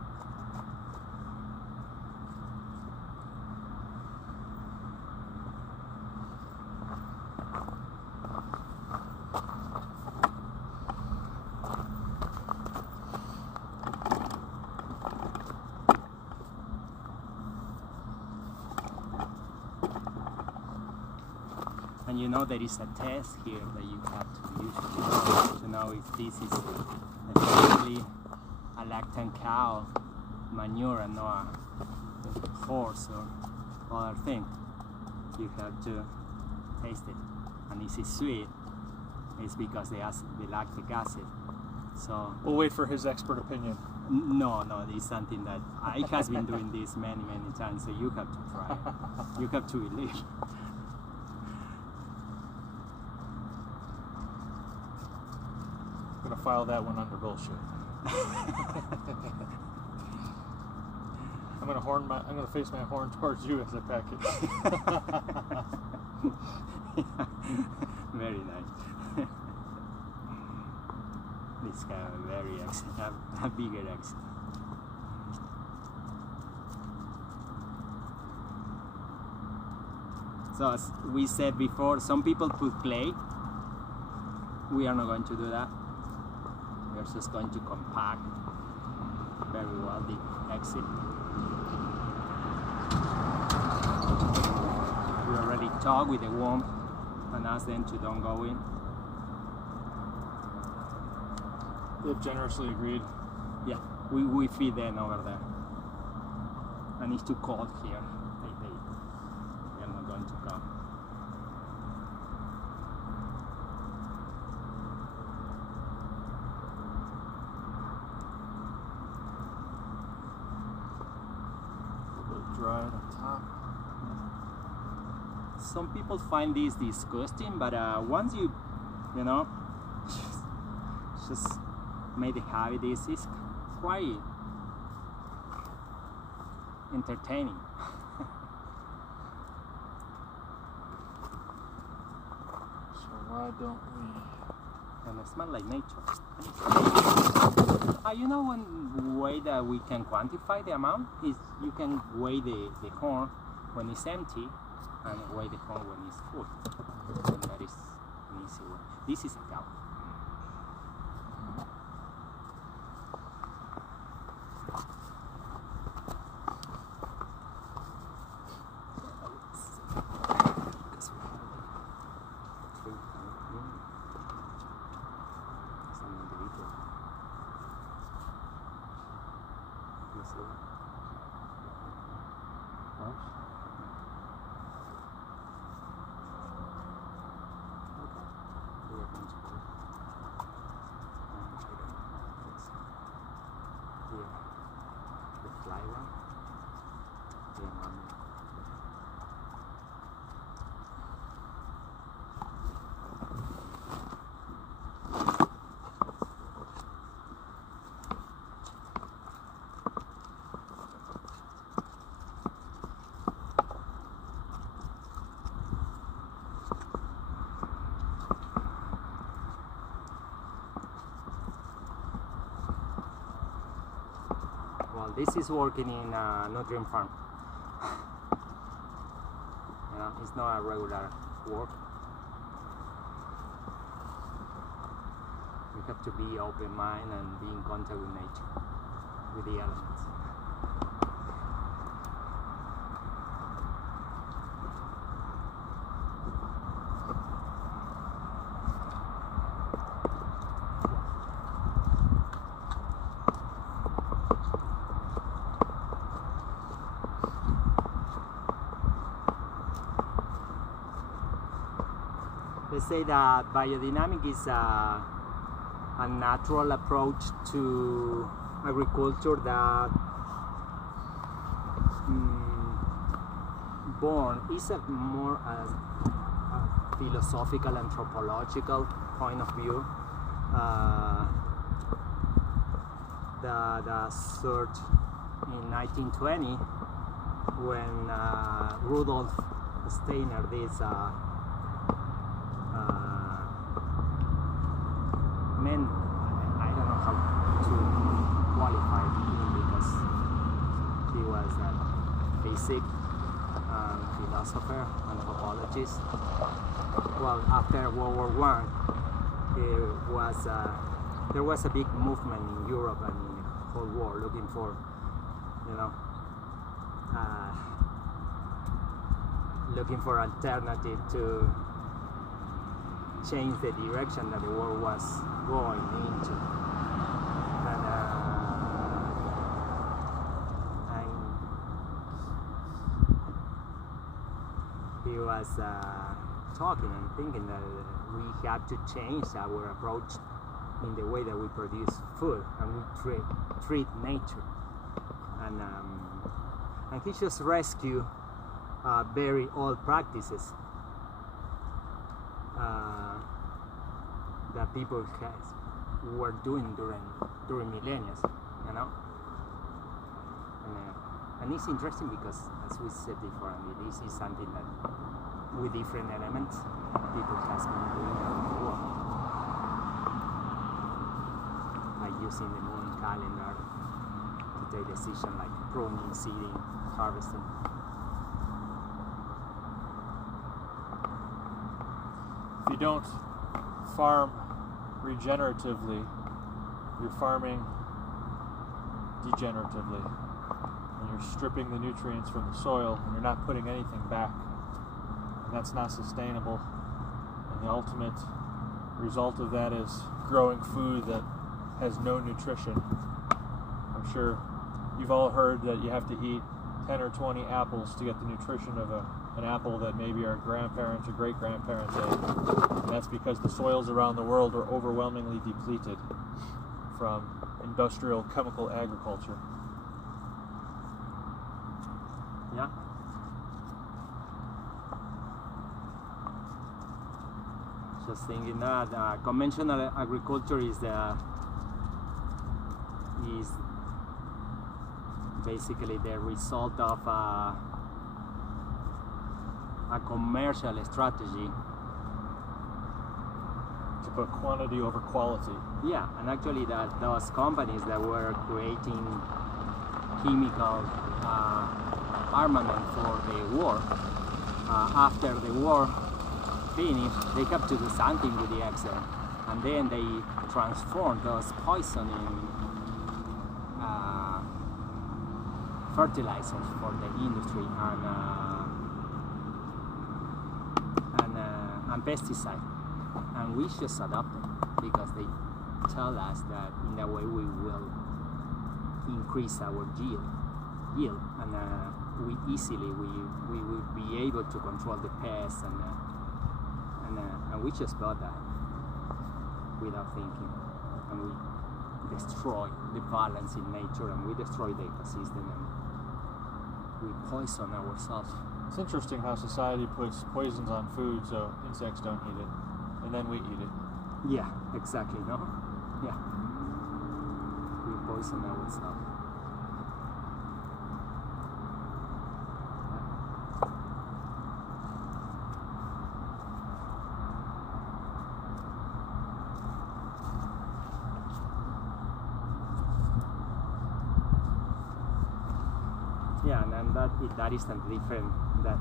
And you know there is a test here that you have to usually do to know if this is effectively a lactant cow manure and not a horse or other thing. You have to taste it. And if it's sweet, it's because the lactic acid. So We'll wait for his expert opinion. no, it's something that I has been doing this many times, so you have to try it. You have to believe. I'm gonna file that one under bullshit. I'm gonna face my horn towards you as I pack it. Very nice. This guy very accent, a bigger accent. So as we said before, some people put clay. We are not going to do that. We are just going to compact very well the exit. We already talked with the worm and asked them to don't go in. They've generously agreed. Yeah, we feed them over there. And it's too cold here. They are not going to come. A little dry on top. Some people find this disgusting, but once you know, just made a habit, this is quite entertaining. So why don't we? and it smells like nature. You know, one way that we can quantify the amount is you can weigh the corn when it's empty and weigh the corn when it's full. And that is an easy way. This is a cow. The fly one. Well, this is working in a nutrient farm. You know, it's not a regular work. You have to be open-minded and be in contact with nature, with the elements. They say that biodynamic is a natural approach to agriculture that is a more a philosophical, anthropological point of view that surged in 1920 when Rudolf Steiner did I don't know how to qualify him because he was a physicist, philosopher, anthropologist. Well, after World War I, there was a big movement in Europe and in the whole world looking for, looking for alternative to change the direction that the world was going into. And he was talking and thinking that we have to change our approach in the way that we produce food and we treat nature. And he just rescued very old practices that people were doing during millennia, you know. And it's interesting because, as we said before, this is something that, with different elements, people has been doing around the world, like using the moon calendar to take decisions like pruning, seeding, harvesting. If you don't farm regeneratively, you're farming degeneratively. And you're stripping the nutrients from the soil and you're not putting anything back. And that's not sustainable. And the ultimate result of that is growing food that has no nutrition. I'm sure you've all heard that you have to eat 10 or 20 apples to get the nutrition of an apple that maybe our grandparents or great-grandparents ate. And that's because the soils around the world are overwhelmingly depleted from industrial chemical agriculture. Yeah. Just thinking that conventional agriculture is basically the result of a commercial strategy To put quantity over quality. Yeah, and actually those companies that were creating chemical armament for the war, after the war finished, they have to do something with the excess, and then they transform those poison in fertilizers for the industry and pesticide, and we just adopt it because they tell us that in that way we will increase our yield, and we will be able to control the pests, and we just got that without thinking, and we destroy the balance in nature, and we destroy the ecosystem, and we poison ourselves. It's interesting how society puts poisons on food so insects don't eat it, and then we eat it. Yeah, exactly, no? Yeah. We poison ourselves. Yeah, and that is a different that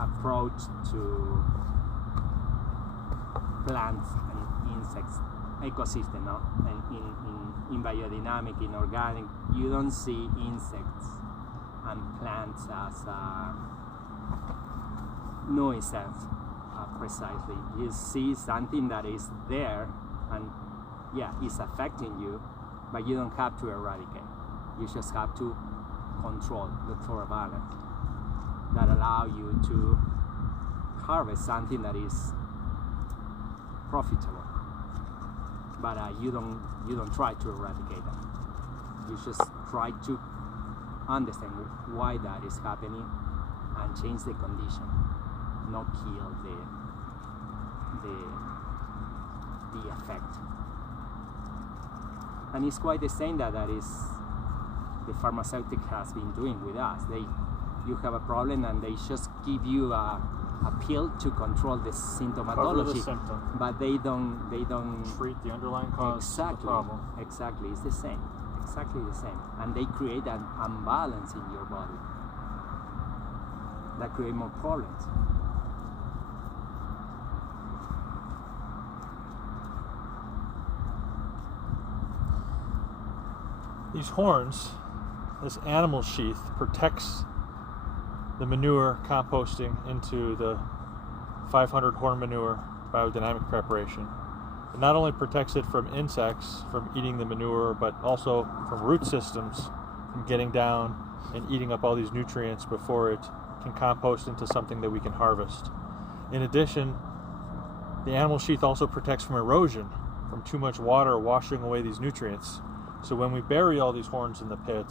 approach to plants and insects ecosystem, no? And in biodynamic, in organic, you don't see insects and plants as nuisance precisely. You see something that is there and yeah, it's affecting you, but you don't have to eradicate. You just have to control the flora balance that allow you to harvest something that is profitable, but you don't try to eradicate that. You just try to understand why that is happening and change the condition, not kill the effect. And it's quite the same that is the pharmaceutic has been doing with us. You have a problem and they just give you a pill to control the symptomatology. Cover the symptom. But they don't treat the underlying cause of the problem. Exactly, it's the same. Exactly the same. And they create an imbalance in your body that create more problems. These horns, this animal sheath, protects the manure composting into the 500 horn manure biodynamic preparation. It not only protects it from insects from eating the manure, but also from root systems from getting down and eating up all these nutrients before it can compost into something that we can harvest. In addition, the animal sheath also protects from erosion, from too much water washing away these nutrients. So when we bury all these horns in the pit,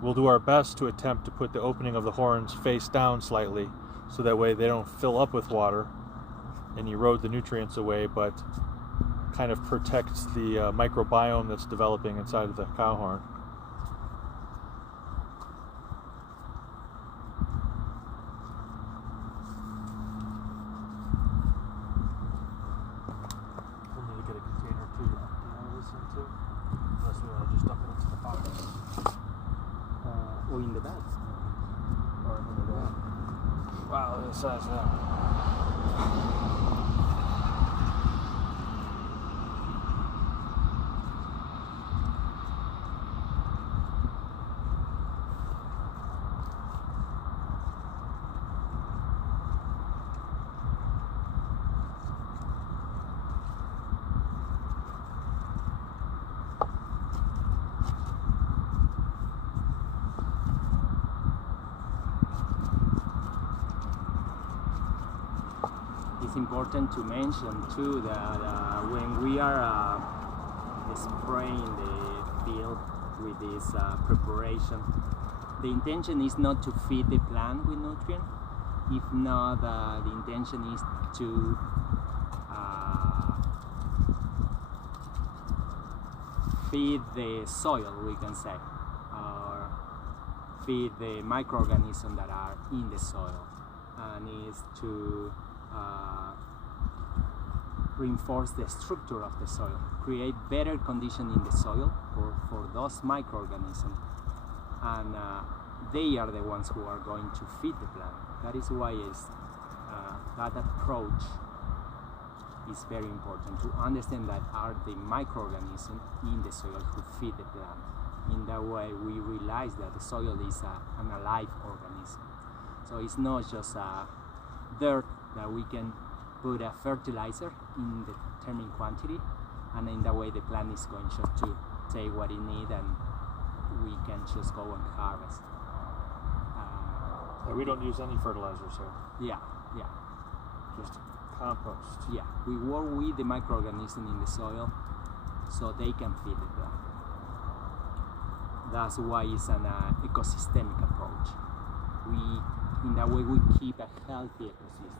we'll do our best to attempt to put the opening of the horns face down slightly, so that way they don't fill up with water and erode the nutrients away, but kind of protects the microbiome that's developing inside of the cow horn. We'll need to get a container too to empty all this into, unless we want to just dump it into the box. Or in the bag. Or in the bag. Wow, look at the size of that. It's important to mention too that when we are spraying the field with this preparation, the intention is not to feed the plant with nutrient. If not, the intention is to feed the soil, we can say, or feed the microorganisms that are in the soil, and is to reinforce the structure of the soil, create better condition in the soil for those microorganisms, and they are the ones who are going to feed the plant. That is why that approach is very important, to understand that are the microorganisms in the soil who feed the plant. In that way, we realize that the soil is an alive organism. So it's not just dirt that we can put a fertilizer in the determined quantity, and in that way the plant is going just to take what it needs, and we can just go and harvest. We don't use any fertilizers here. Yeah. Just compost. Yeah, we work with the microorganisms in the soil so they can feed the plant. That's why it's an ecosystemic approach. In that way we keep a healthy ecosystem.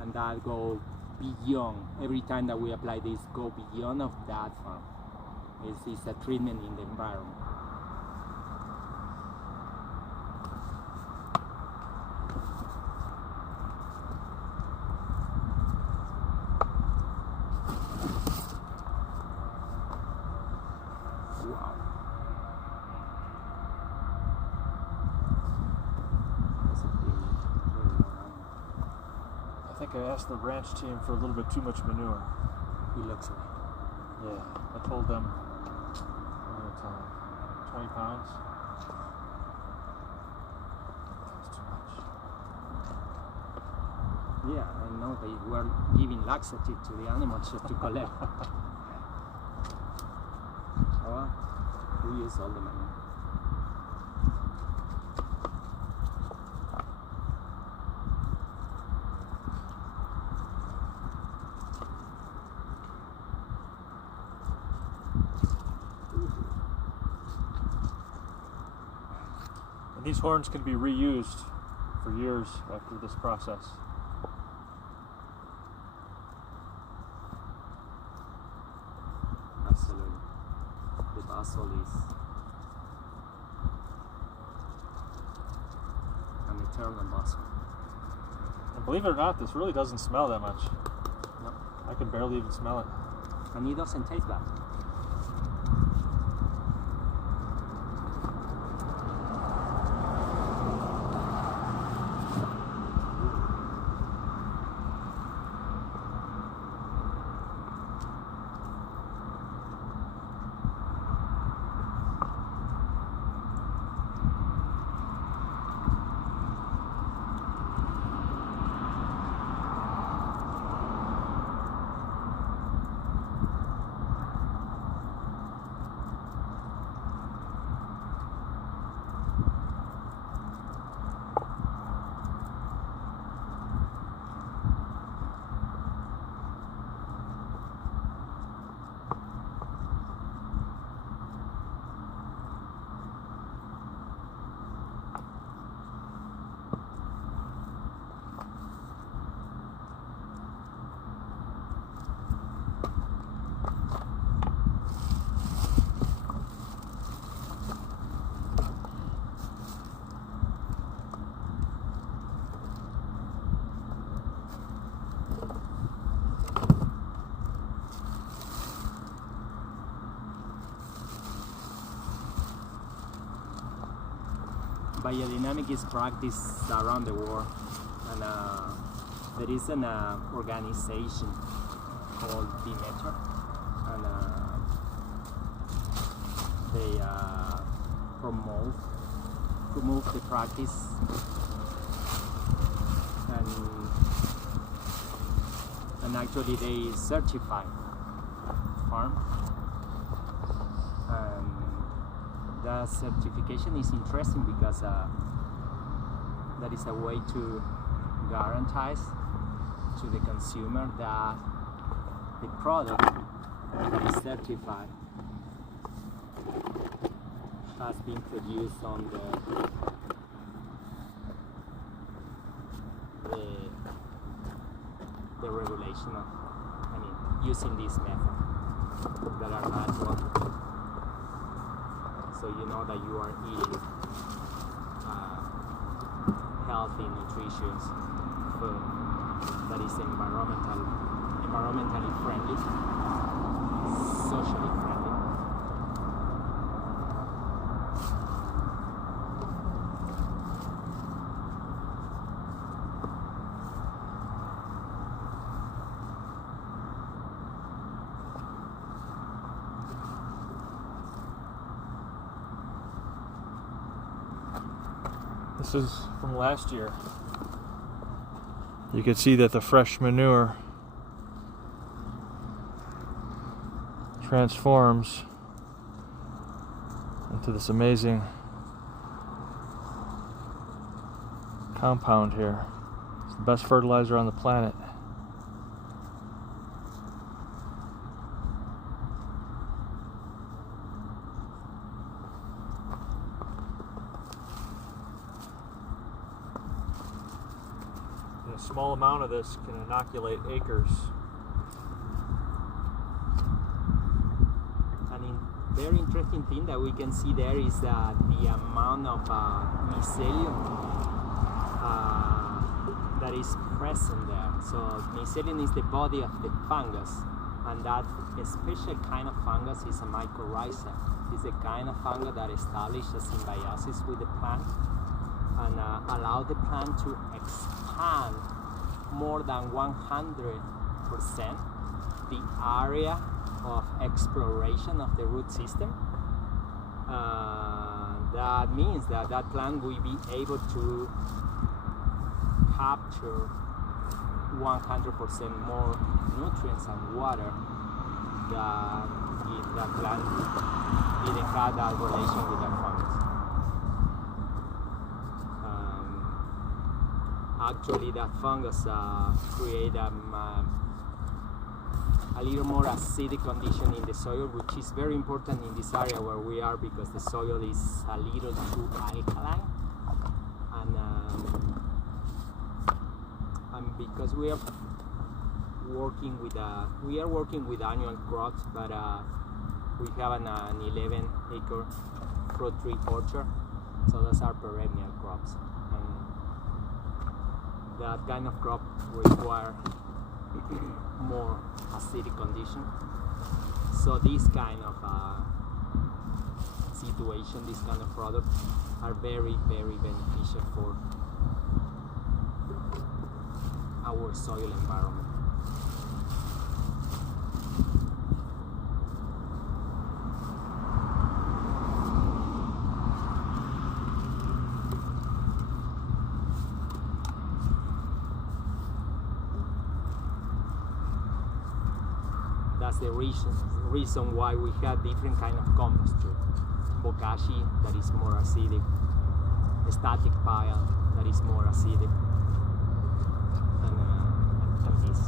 And that go beyond, every time that we apply this, go beyond of that farm. It's a treatment in the environment. Wow. That's a very I think I asked the ranch team for a little bit too much manure. it looks like. Yeah, I told them, what did I tell them? 20 pounds? That's too much. Yeah, I know they were giving laxative to the animals just to collect. Oh, well, we use all the manure. And these horns can be reused for years after this process. Absolutely. The basalt is an eternal basalt. And believe it or not, this really doesn't smell that much. No. I can barely even smell it. And it doesn't taste bad. Biodynamic is practiced around the world, and there is an organization called Nettle, and they promote the practice, and actually they certify farm. The certification is interesting because that is a way to guarantee to the consumer that the product that is certified has been produced on the regulation of, using this method that are natural. So you know that you are eating healthy, nutritious food. that is environmentally friendly, socially friendly. This is from last year. You can see that the fresh manure transforms into this amazing compound here. It's the best fertilizer on the planet. And a small amount of this can inoculate acres. Very interesting thing that we can see there is that the amount of mycelium that is present there. So mycelium is the body of the fungus, and that special kind of fungus is a mycorrhiza. It's the kind of fungus that establishes symbiosis with the plant and allow the plant to expand more than 100% the area of exploration of the root system. That means that that plant will be able to capture 100% more nutrients and water than if that plant didn't have that relation with that fungus. Actually, that fungus create a little more acidic condition in the soil, which is very important in this area where we are because the soil is a little too alkaline, and because we are working with annual crops, but we have an 11-acre fruit tree orchard, so those are perennial crops, and that kind of crop require more acidic condition. So this kind of situation, this kind of products are very, very beneficial for our soil environment. That's the reason why we have different kind of compost too. Bokashi, that is more acidic. Static pile, that is more acidic. And this.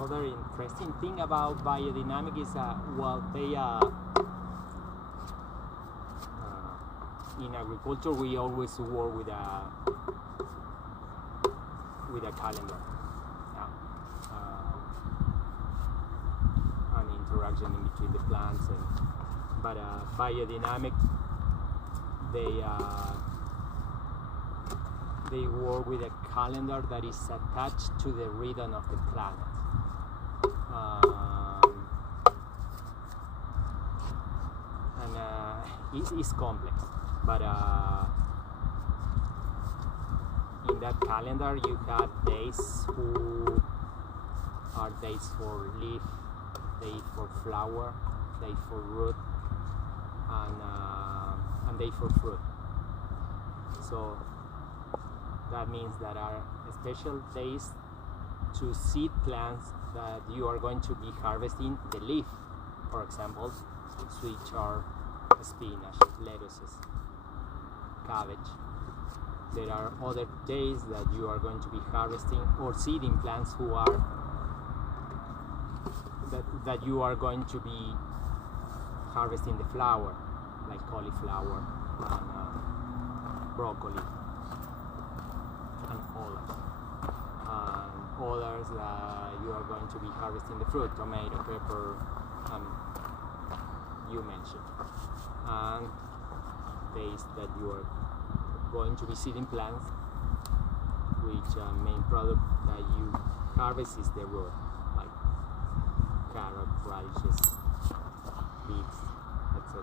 Other interesting thing about biodynamic is well, they in agriculture we always work with a calendar, an interaction in between the plants, but biodynamic they work with a calendar that is attached to the rhythm of the planet. It's complex, but in that calendar you have days who are days for leaf, day for flower, day for root, and day for fruit. So that means that are special days to seed plants that you are going to be harvesting the leaf, for example, which are spinach, lettuces, cabbage. There are other days that you are going to be harvesting or seeding plants who are that you are going to be harvesting the flower, like cauliflower and broccoli and others. Others that you are going to be harvesting the fruit, tomato, pepper, you mentioned, and days that you are going to be seeding plants, which main product that you harvest is the root, like carrot, radishes, beets, etc.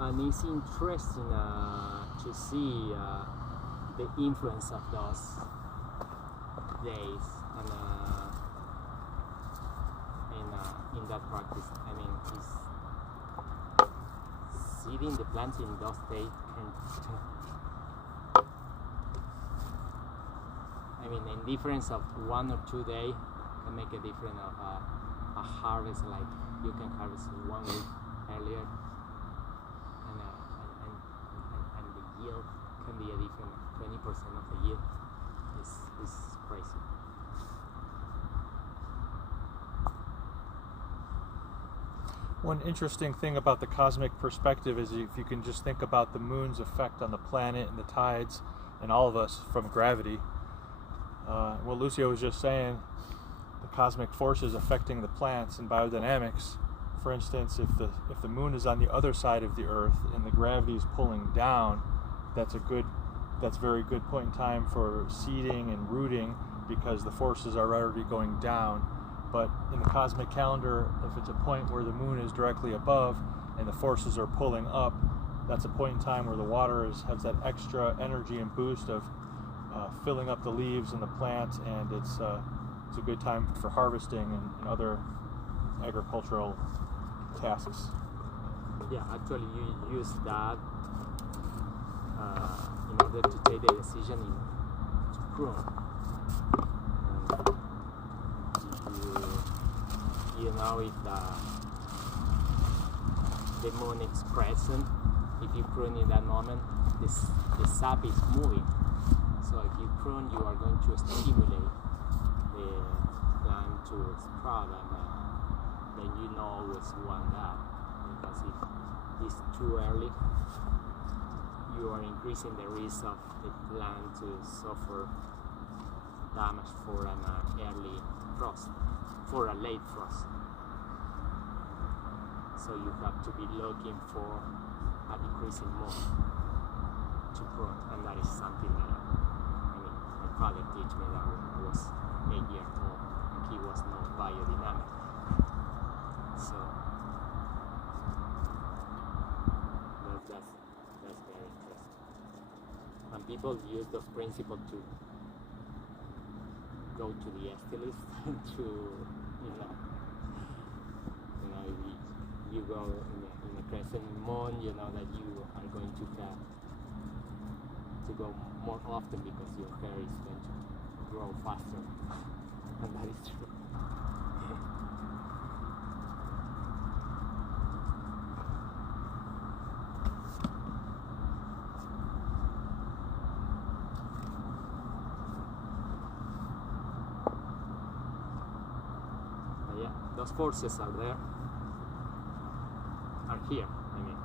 And it's interesting to see the influence of those days and in that practice. I mean, seeding the plants in those days can, I mean, in difference of 1 or 2 days can make a difference of a harvest. Like you can harvest 1 week earlier, and the yield can be a different 20% of the yield. Is crazy. One interesting thing about the cosmic perspective is if you can just think about the moon's effect on the planet and the tides and all of us from gravity. What Lucio was just saying, the cosmic forces affecting the plants and biodynamics. For instance, if the moon is on the other side of the Earth and the gravity is pulling down, that's very good point in time for seeding and rooting because the forces are already going down. But in the cosmic calendar, if it's a point where the moon is directly above and the forces are pulling up, that's a point in time where the water has that extra energy and boost of filling up the leaves and the plants, and it's a good time for harvesting and other agricultural tasks. Yeah, actually you use that in order to take the decision to prune. You know, if the moon is present, if you prune in that moment, the sap is moving. So if you prune, you are going to stimulate the plant to sprout, and then you know always want that. Because if it's too early, you are increasing the risk of the plant to suffer damage for an early frost, for a late frost. So you have to be looking for a decreasing moon to prune, and that is something that my father taught me that when I was 8 years old, and he was not biodynamic. So that's very interesting. And people use those principles to go to the estilist to you go in a crescent moon, you know that you are going to go more often because your hair is going to grow faster. And that is true. those forces are there, are here, I mean.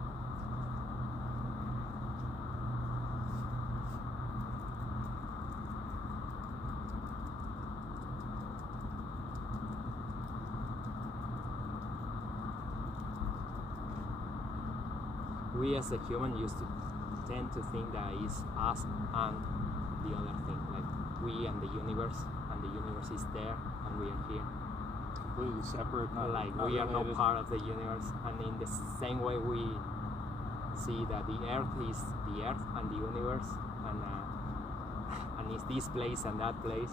We as a human used to tend to think that it's us and the other thing, like we and the universe is there and we are here. Completely separate, not Like not we are not related. part of the universe, and in the same way we see that the earth is the earth and the universe, and it's this place and that place,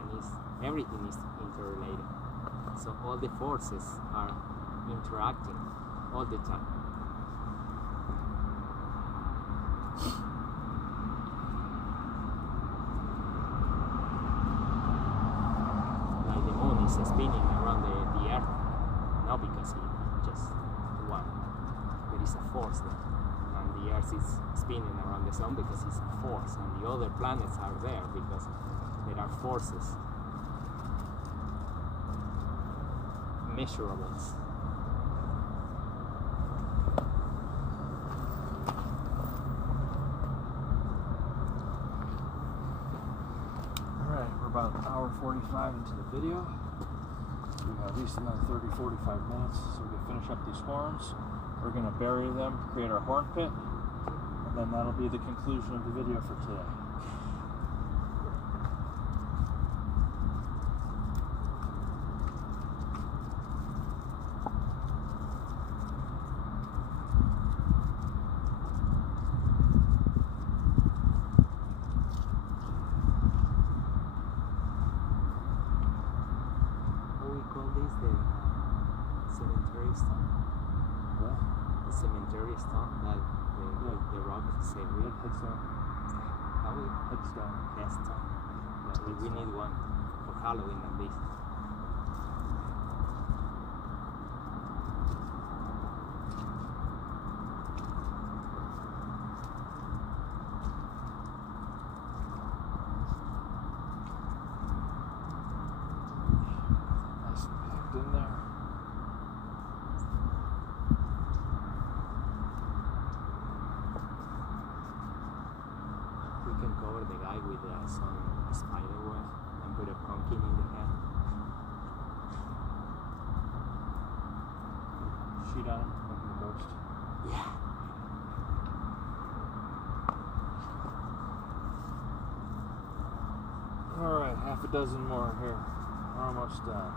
and everything is interrelated. So all the forces are interacting all the time. Like the moon is spinning around the earth, not because it's just one. There is a force there. And the earth is spinning around the sun because it's a force. And the other planets are there because there are forces. Measurables. Alright, we're about an hour 45 into the video. We have at least another 30-45 minutes so we can finish up these horns. We're going to bury them, create our horn pit, and then that'll be the conclusion of the video for today. What we call this? The cemetery stone? What? The cemetery stone? That the rock say we? Headstone. How we? Headstone. Headstone. We need one for Halloween at least. Nice and packed in there. We can cover the guy with some spider web and put a pumpkin in the head. Sheet on him, like a ghost. Yeah. Alright, half a dozen more here. We're almost done.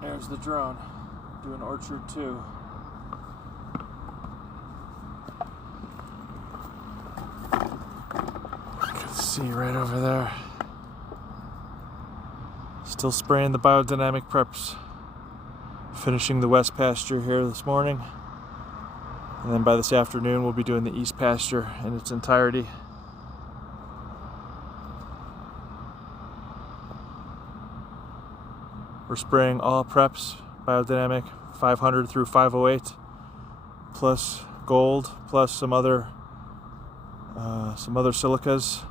There's the drone doing orchard 2. You can see right over there. Still spraying the biodynamic preps. Finishing the west pasture here this morning. And then by this afternoon we'll be doing the east pasture in its entirety. We're spraying all preps, biodynamic 500 through 508, plus gold, plus some other silicas,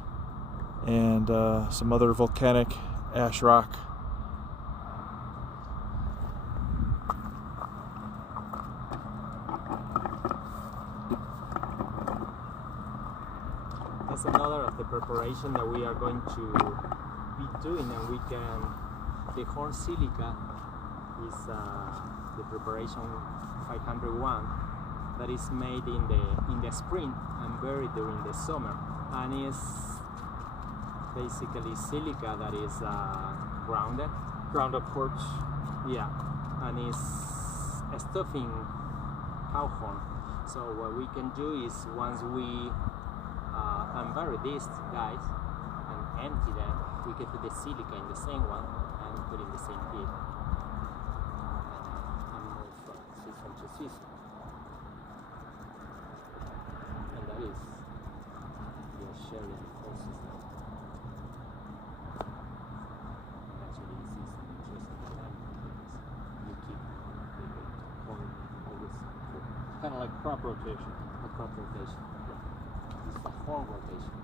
and some other volcanic ash rock. That's another of the preparation that we are going to be doing, and we can. The horn silica is the preparation 501 that is made in the spring and buried during the summer, and is basically silica that is grounded. Ground up quartz. Yeah, and is stuffing cow horn. So what we can do is once we unbury these guys and empty them, we can put the silica in the same one and put in the same pit and move from season to season. And that is your sharing the process now. And actually this is interesting for them because you keep the corn always full. Kind of like crop rotation. A crop rotation. It's a horn rotation.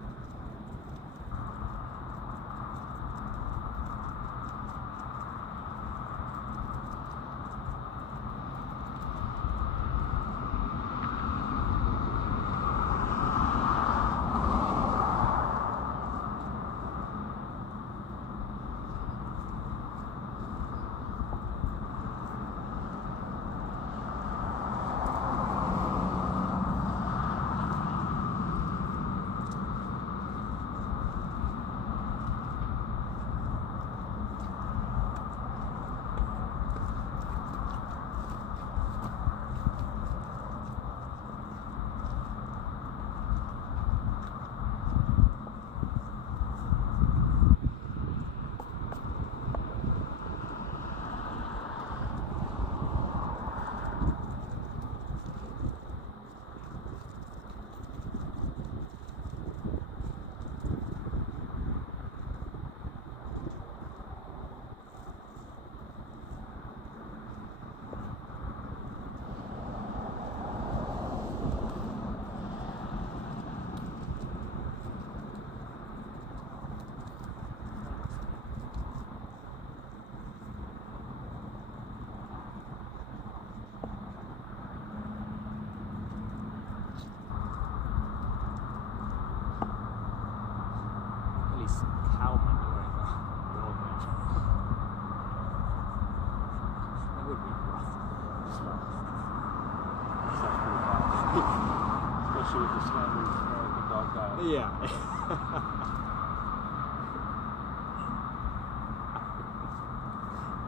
Yeah. I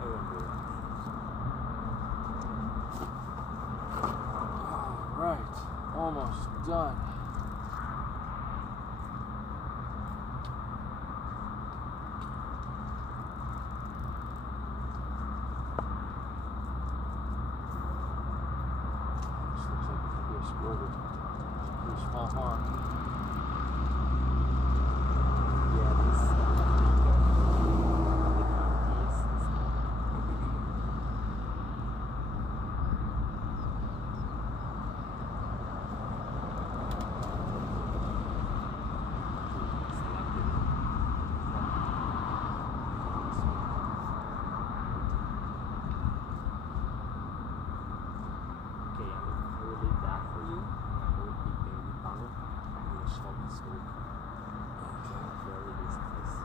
won't do that. Right, almost done. This looks like it could be a squirter. Pretty small horn. Yeah, this okay, I will leave that for you. I will keep the power and will show the scope. Very this place.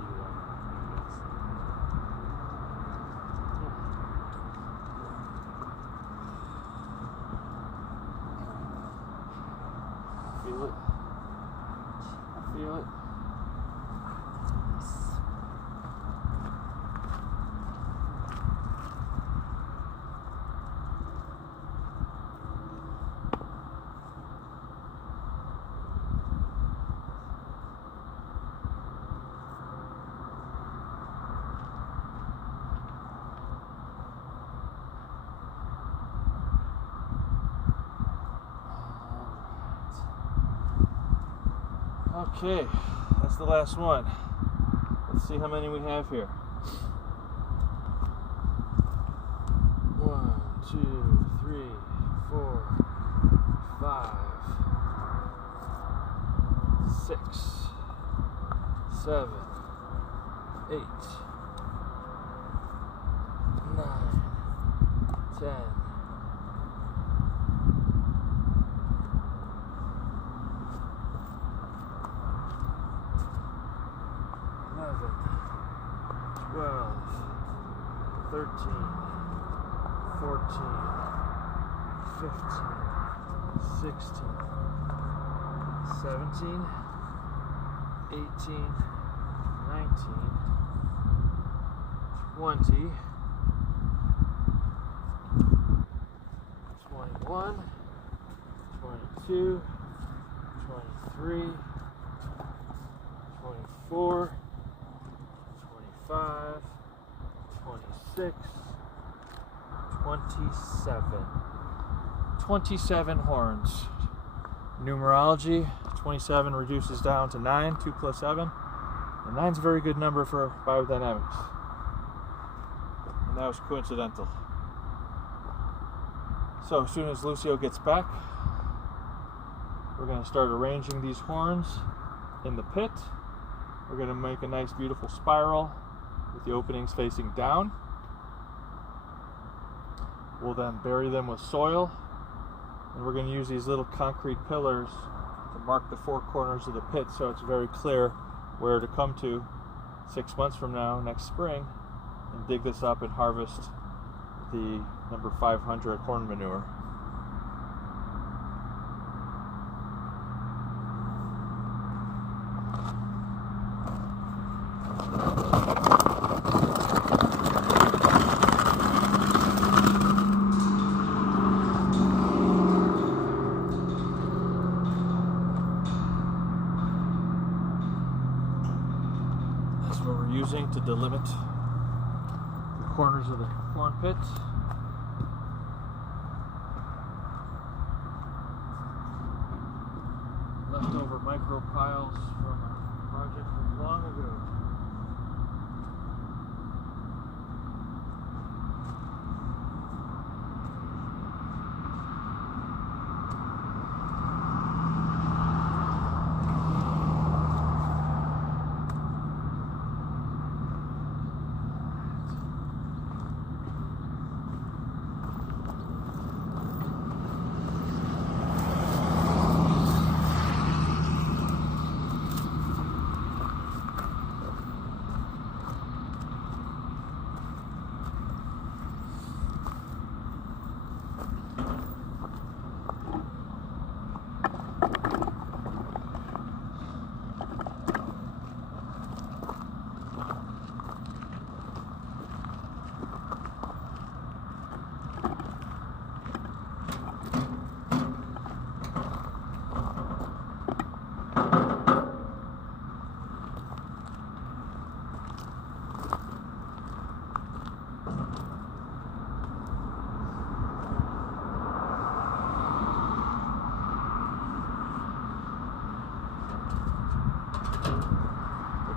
Do you want anything else? Feel it. I feel it. Okay, that's the last one. Let's see how many we have here. 1, 2, 3, 4, 5, 6, 7, 8, 9, 10. 12, 13, 14, 15, 16, 17, 18, 19, 20, 21, 22, 23, 24, 25, 26, 27. 27 horns. Numerology, 27 reduces down to 9, 2 plus 7. And 9's a very good number for biodynamics. And that was coincidental. So as soon as Lucio gets back, we're going to start arranging these horns in the pit. We're going to make a nice beautiful spiral with the openings facing down. We'll then bury them with soil, and we're going to use these little concrete pillars to mark the four corners of the pit so it's very clear where to come to 6 months from now, next spring, and dig this up and harvest the number 500 corn manure. That's what we're using to delimit the corners of the corn pit. Leftover micro piles from a project from long ago.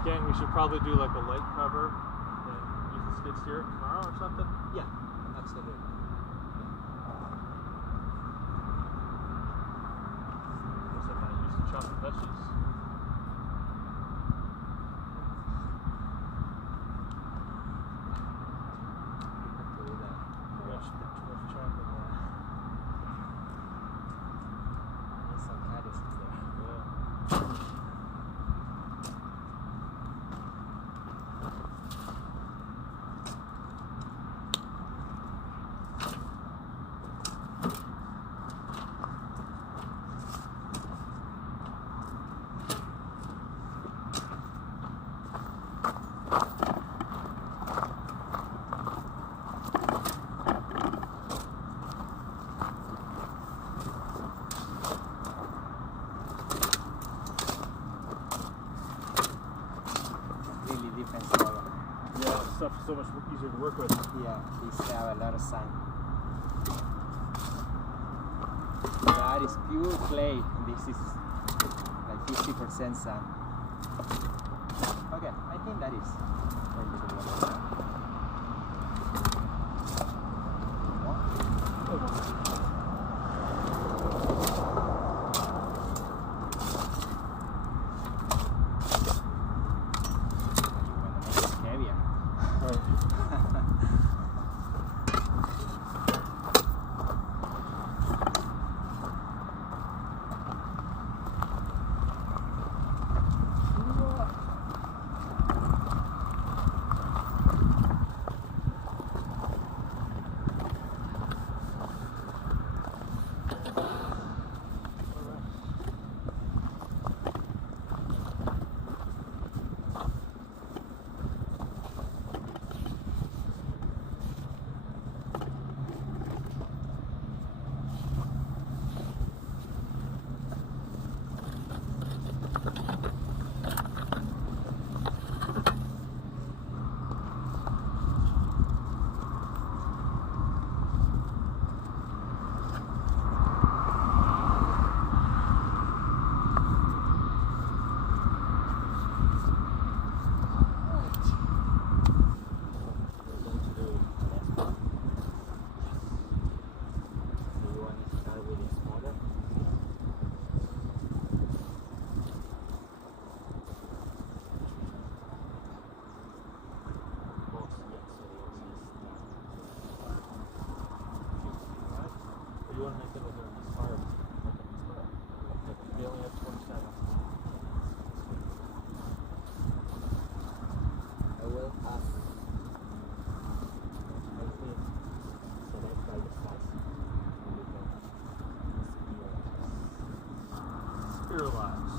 Again, we should probably do like a light cover and use the skid steer tomorrow or something. Yeah, absolutely. Guess I'm not used to chopping veggies. Gosh, too much chocolate. Some caddies there. Yeah. Really different soil. Yeah, stuff's so much easier to work with. Yeah, these have a lot of sun. That is pure clay. This is like 50% sun. Okay, I think that is a little water. You want to make it over in this fire? They only have 27. I will ask. I think select by the size and we can Spiralize.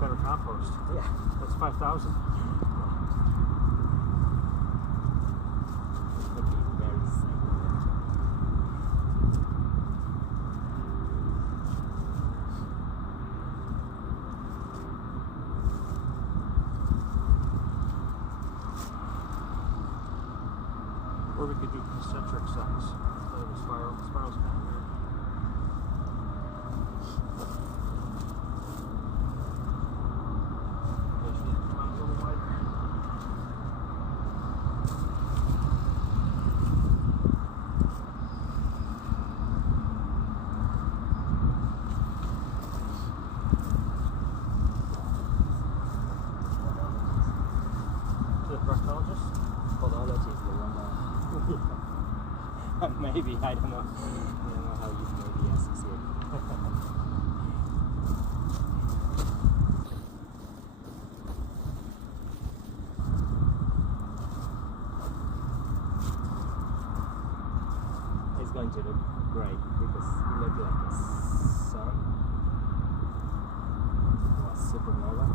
Better compost. Yeah. That's 5,000. It could be very simple. Or we could do concentric size instead of a spiral. Spiral's kind of weird. Maybe, I don't know. I don't know how you maybe associate. It's going to look great because it looks like a sun or a supernova.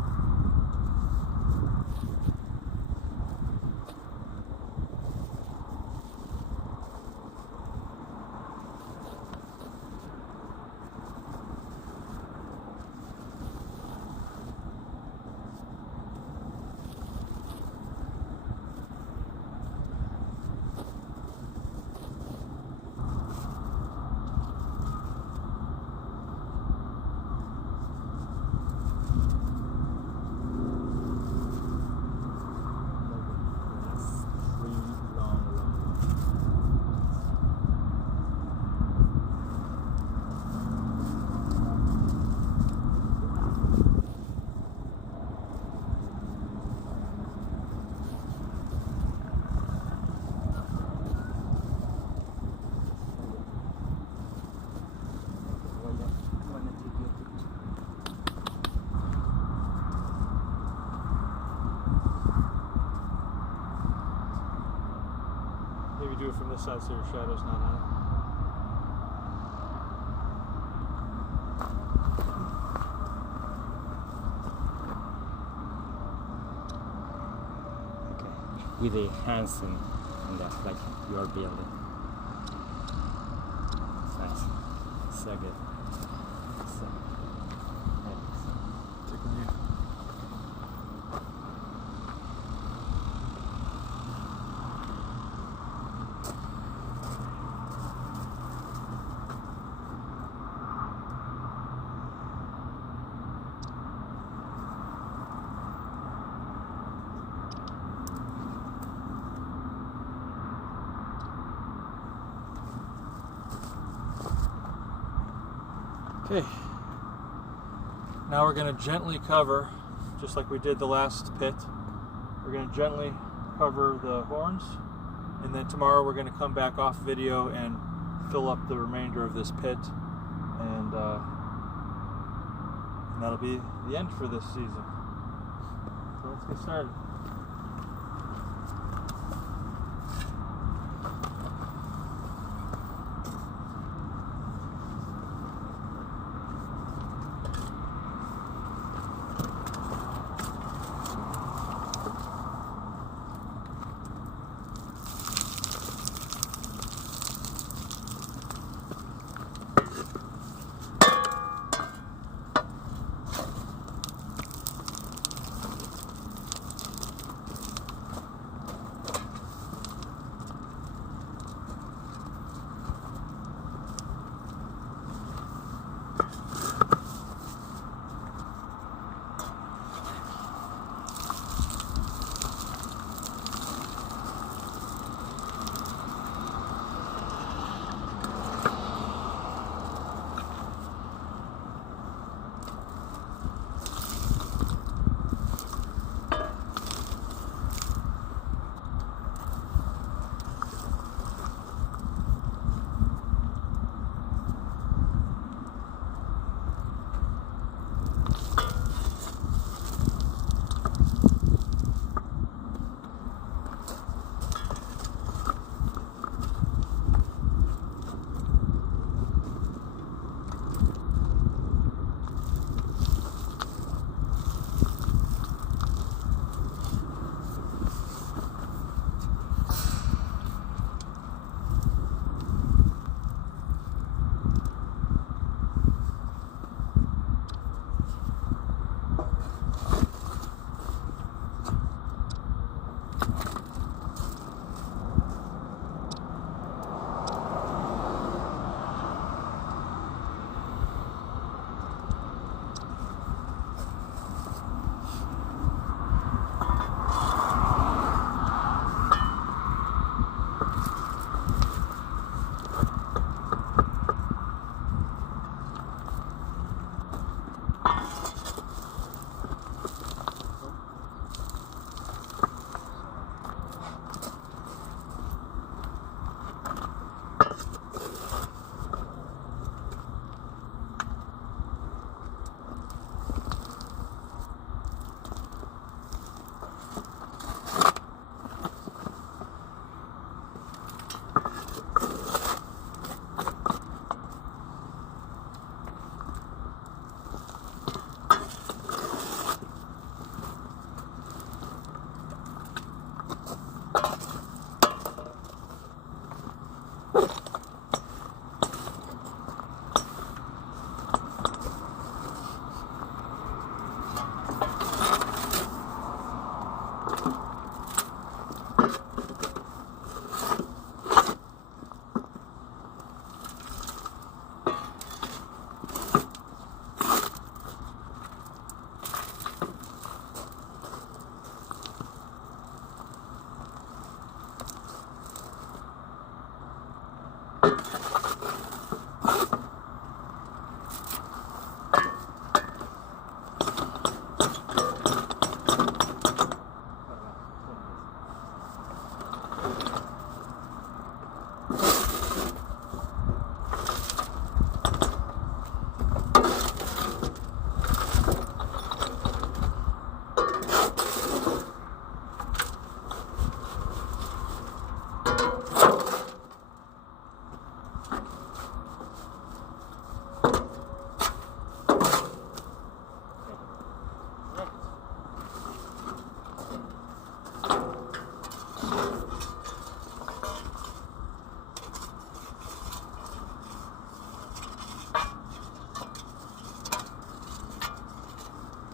this side so your shadow's not on it. Okay. With the hands and that, like you are building. It's nice. So good. So, Tickling you. Okay, now we're going to gently cover, just like we did the last pit, we're going to gently cover the horns, and then tomorrow we're going to come back off video and fill up the remainder of this pit, and that'll be the end for this season. So let's get started.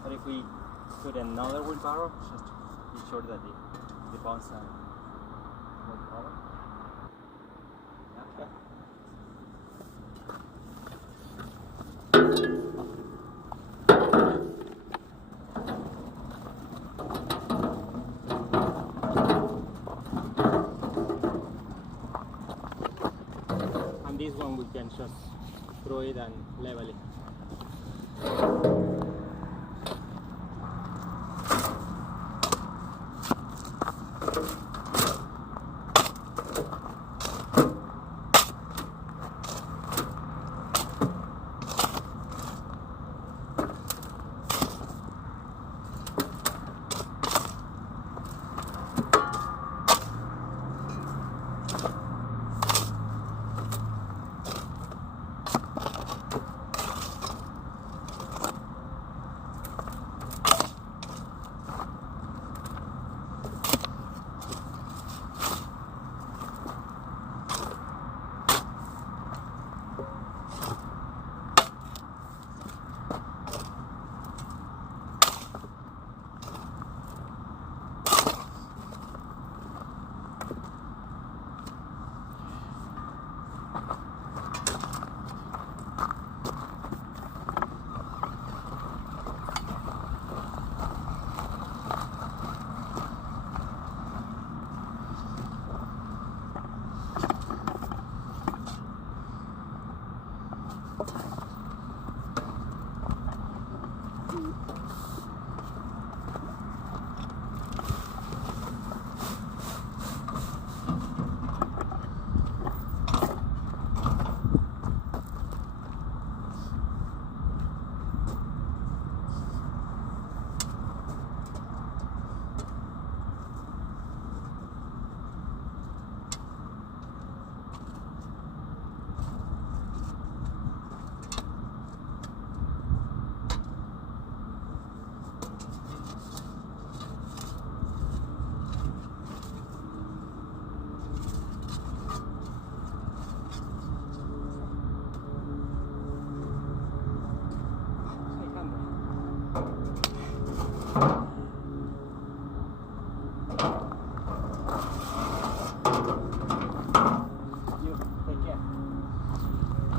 But if we put another wheelbarrow, just to be sure that the bones are more covered. Yeah. And this one we can just throw it and level it.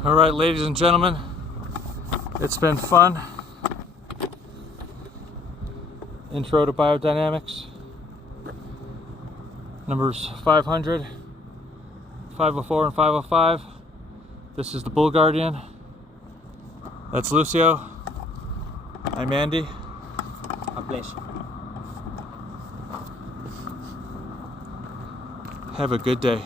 All right, ladies and gentlemen, it's been fun. Intro to biodynamics. Numbers 500, 504, and 505. This is the Bull Guardian. That's Lucio. I'm Andy. A pleasure. Have a good day.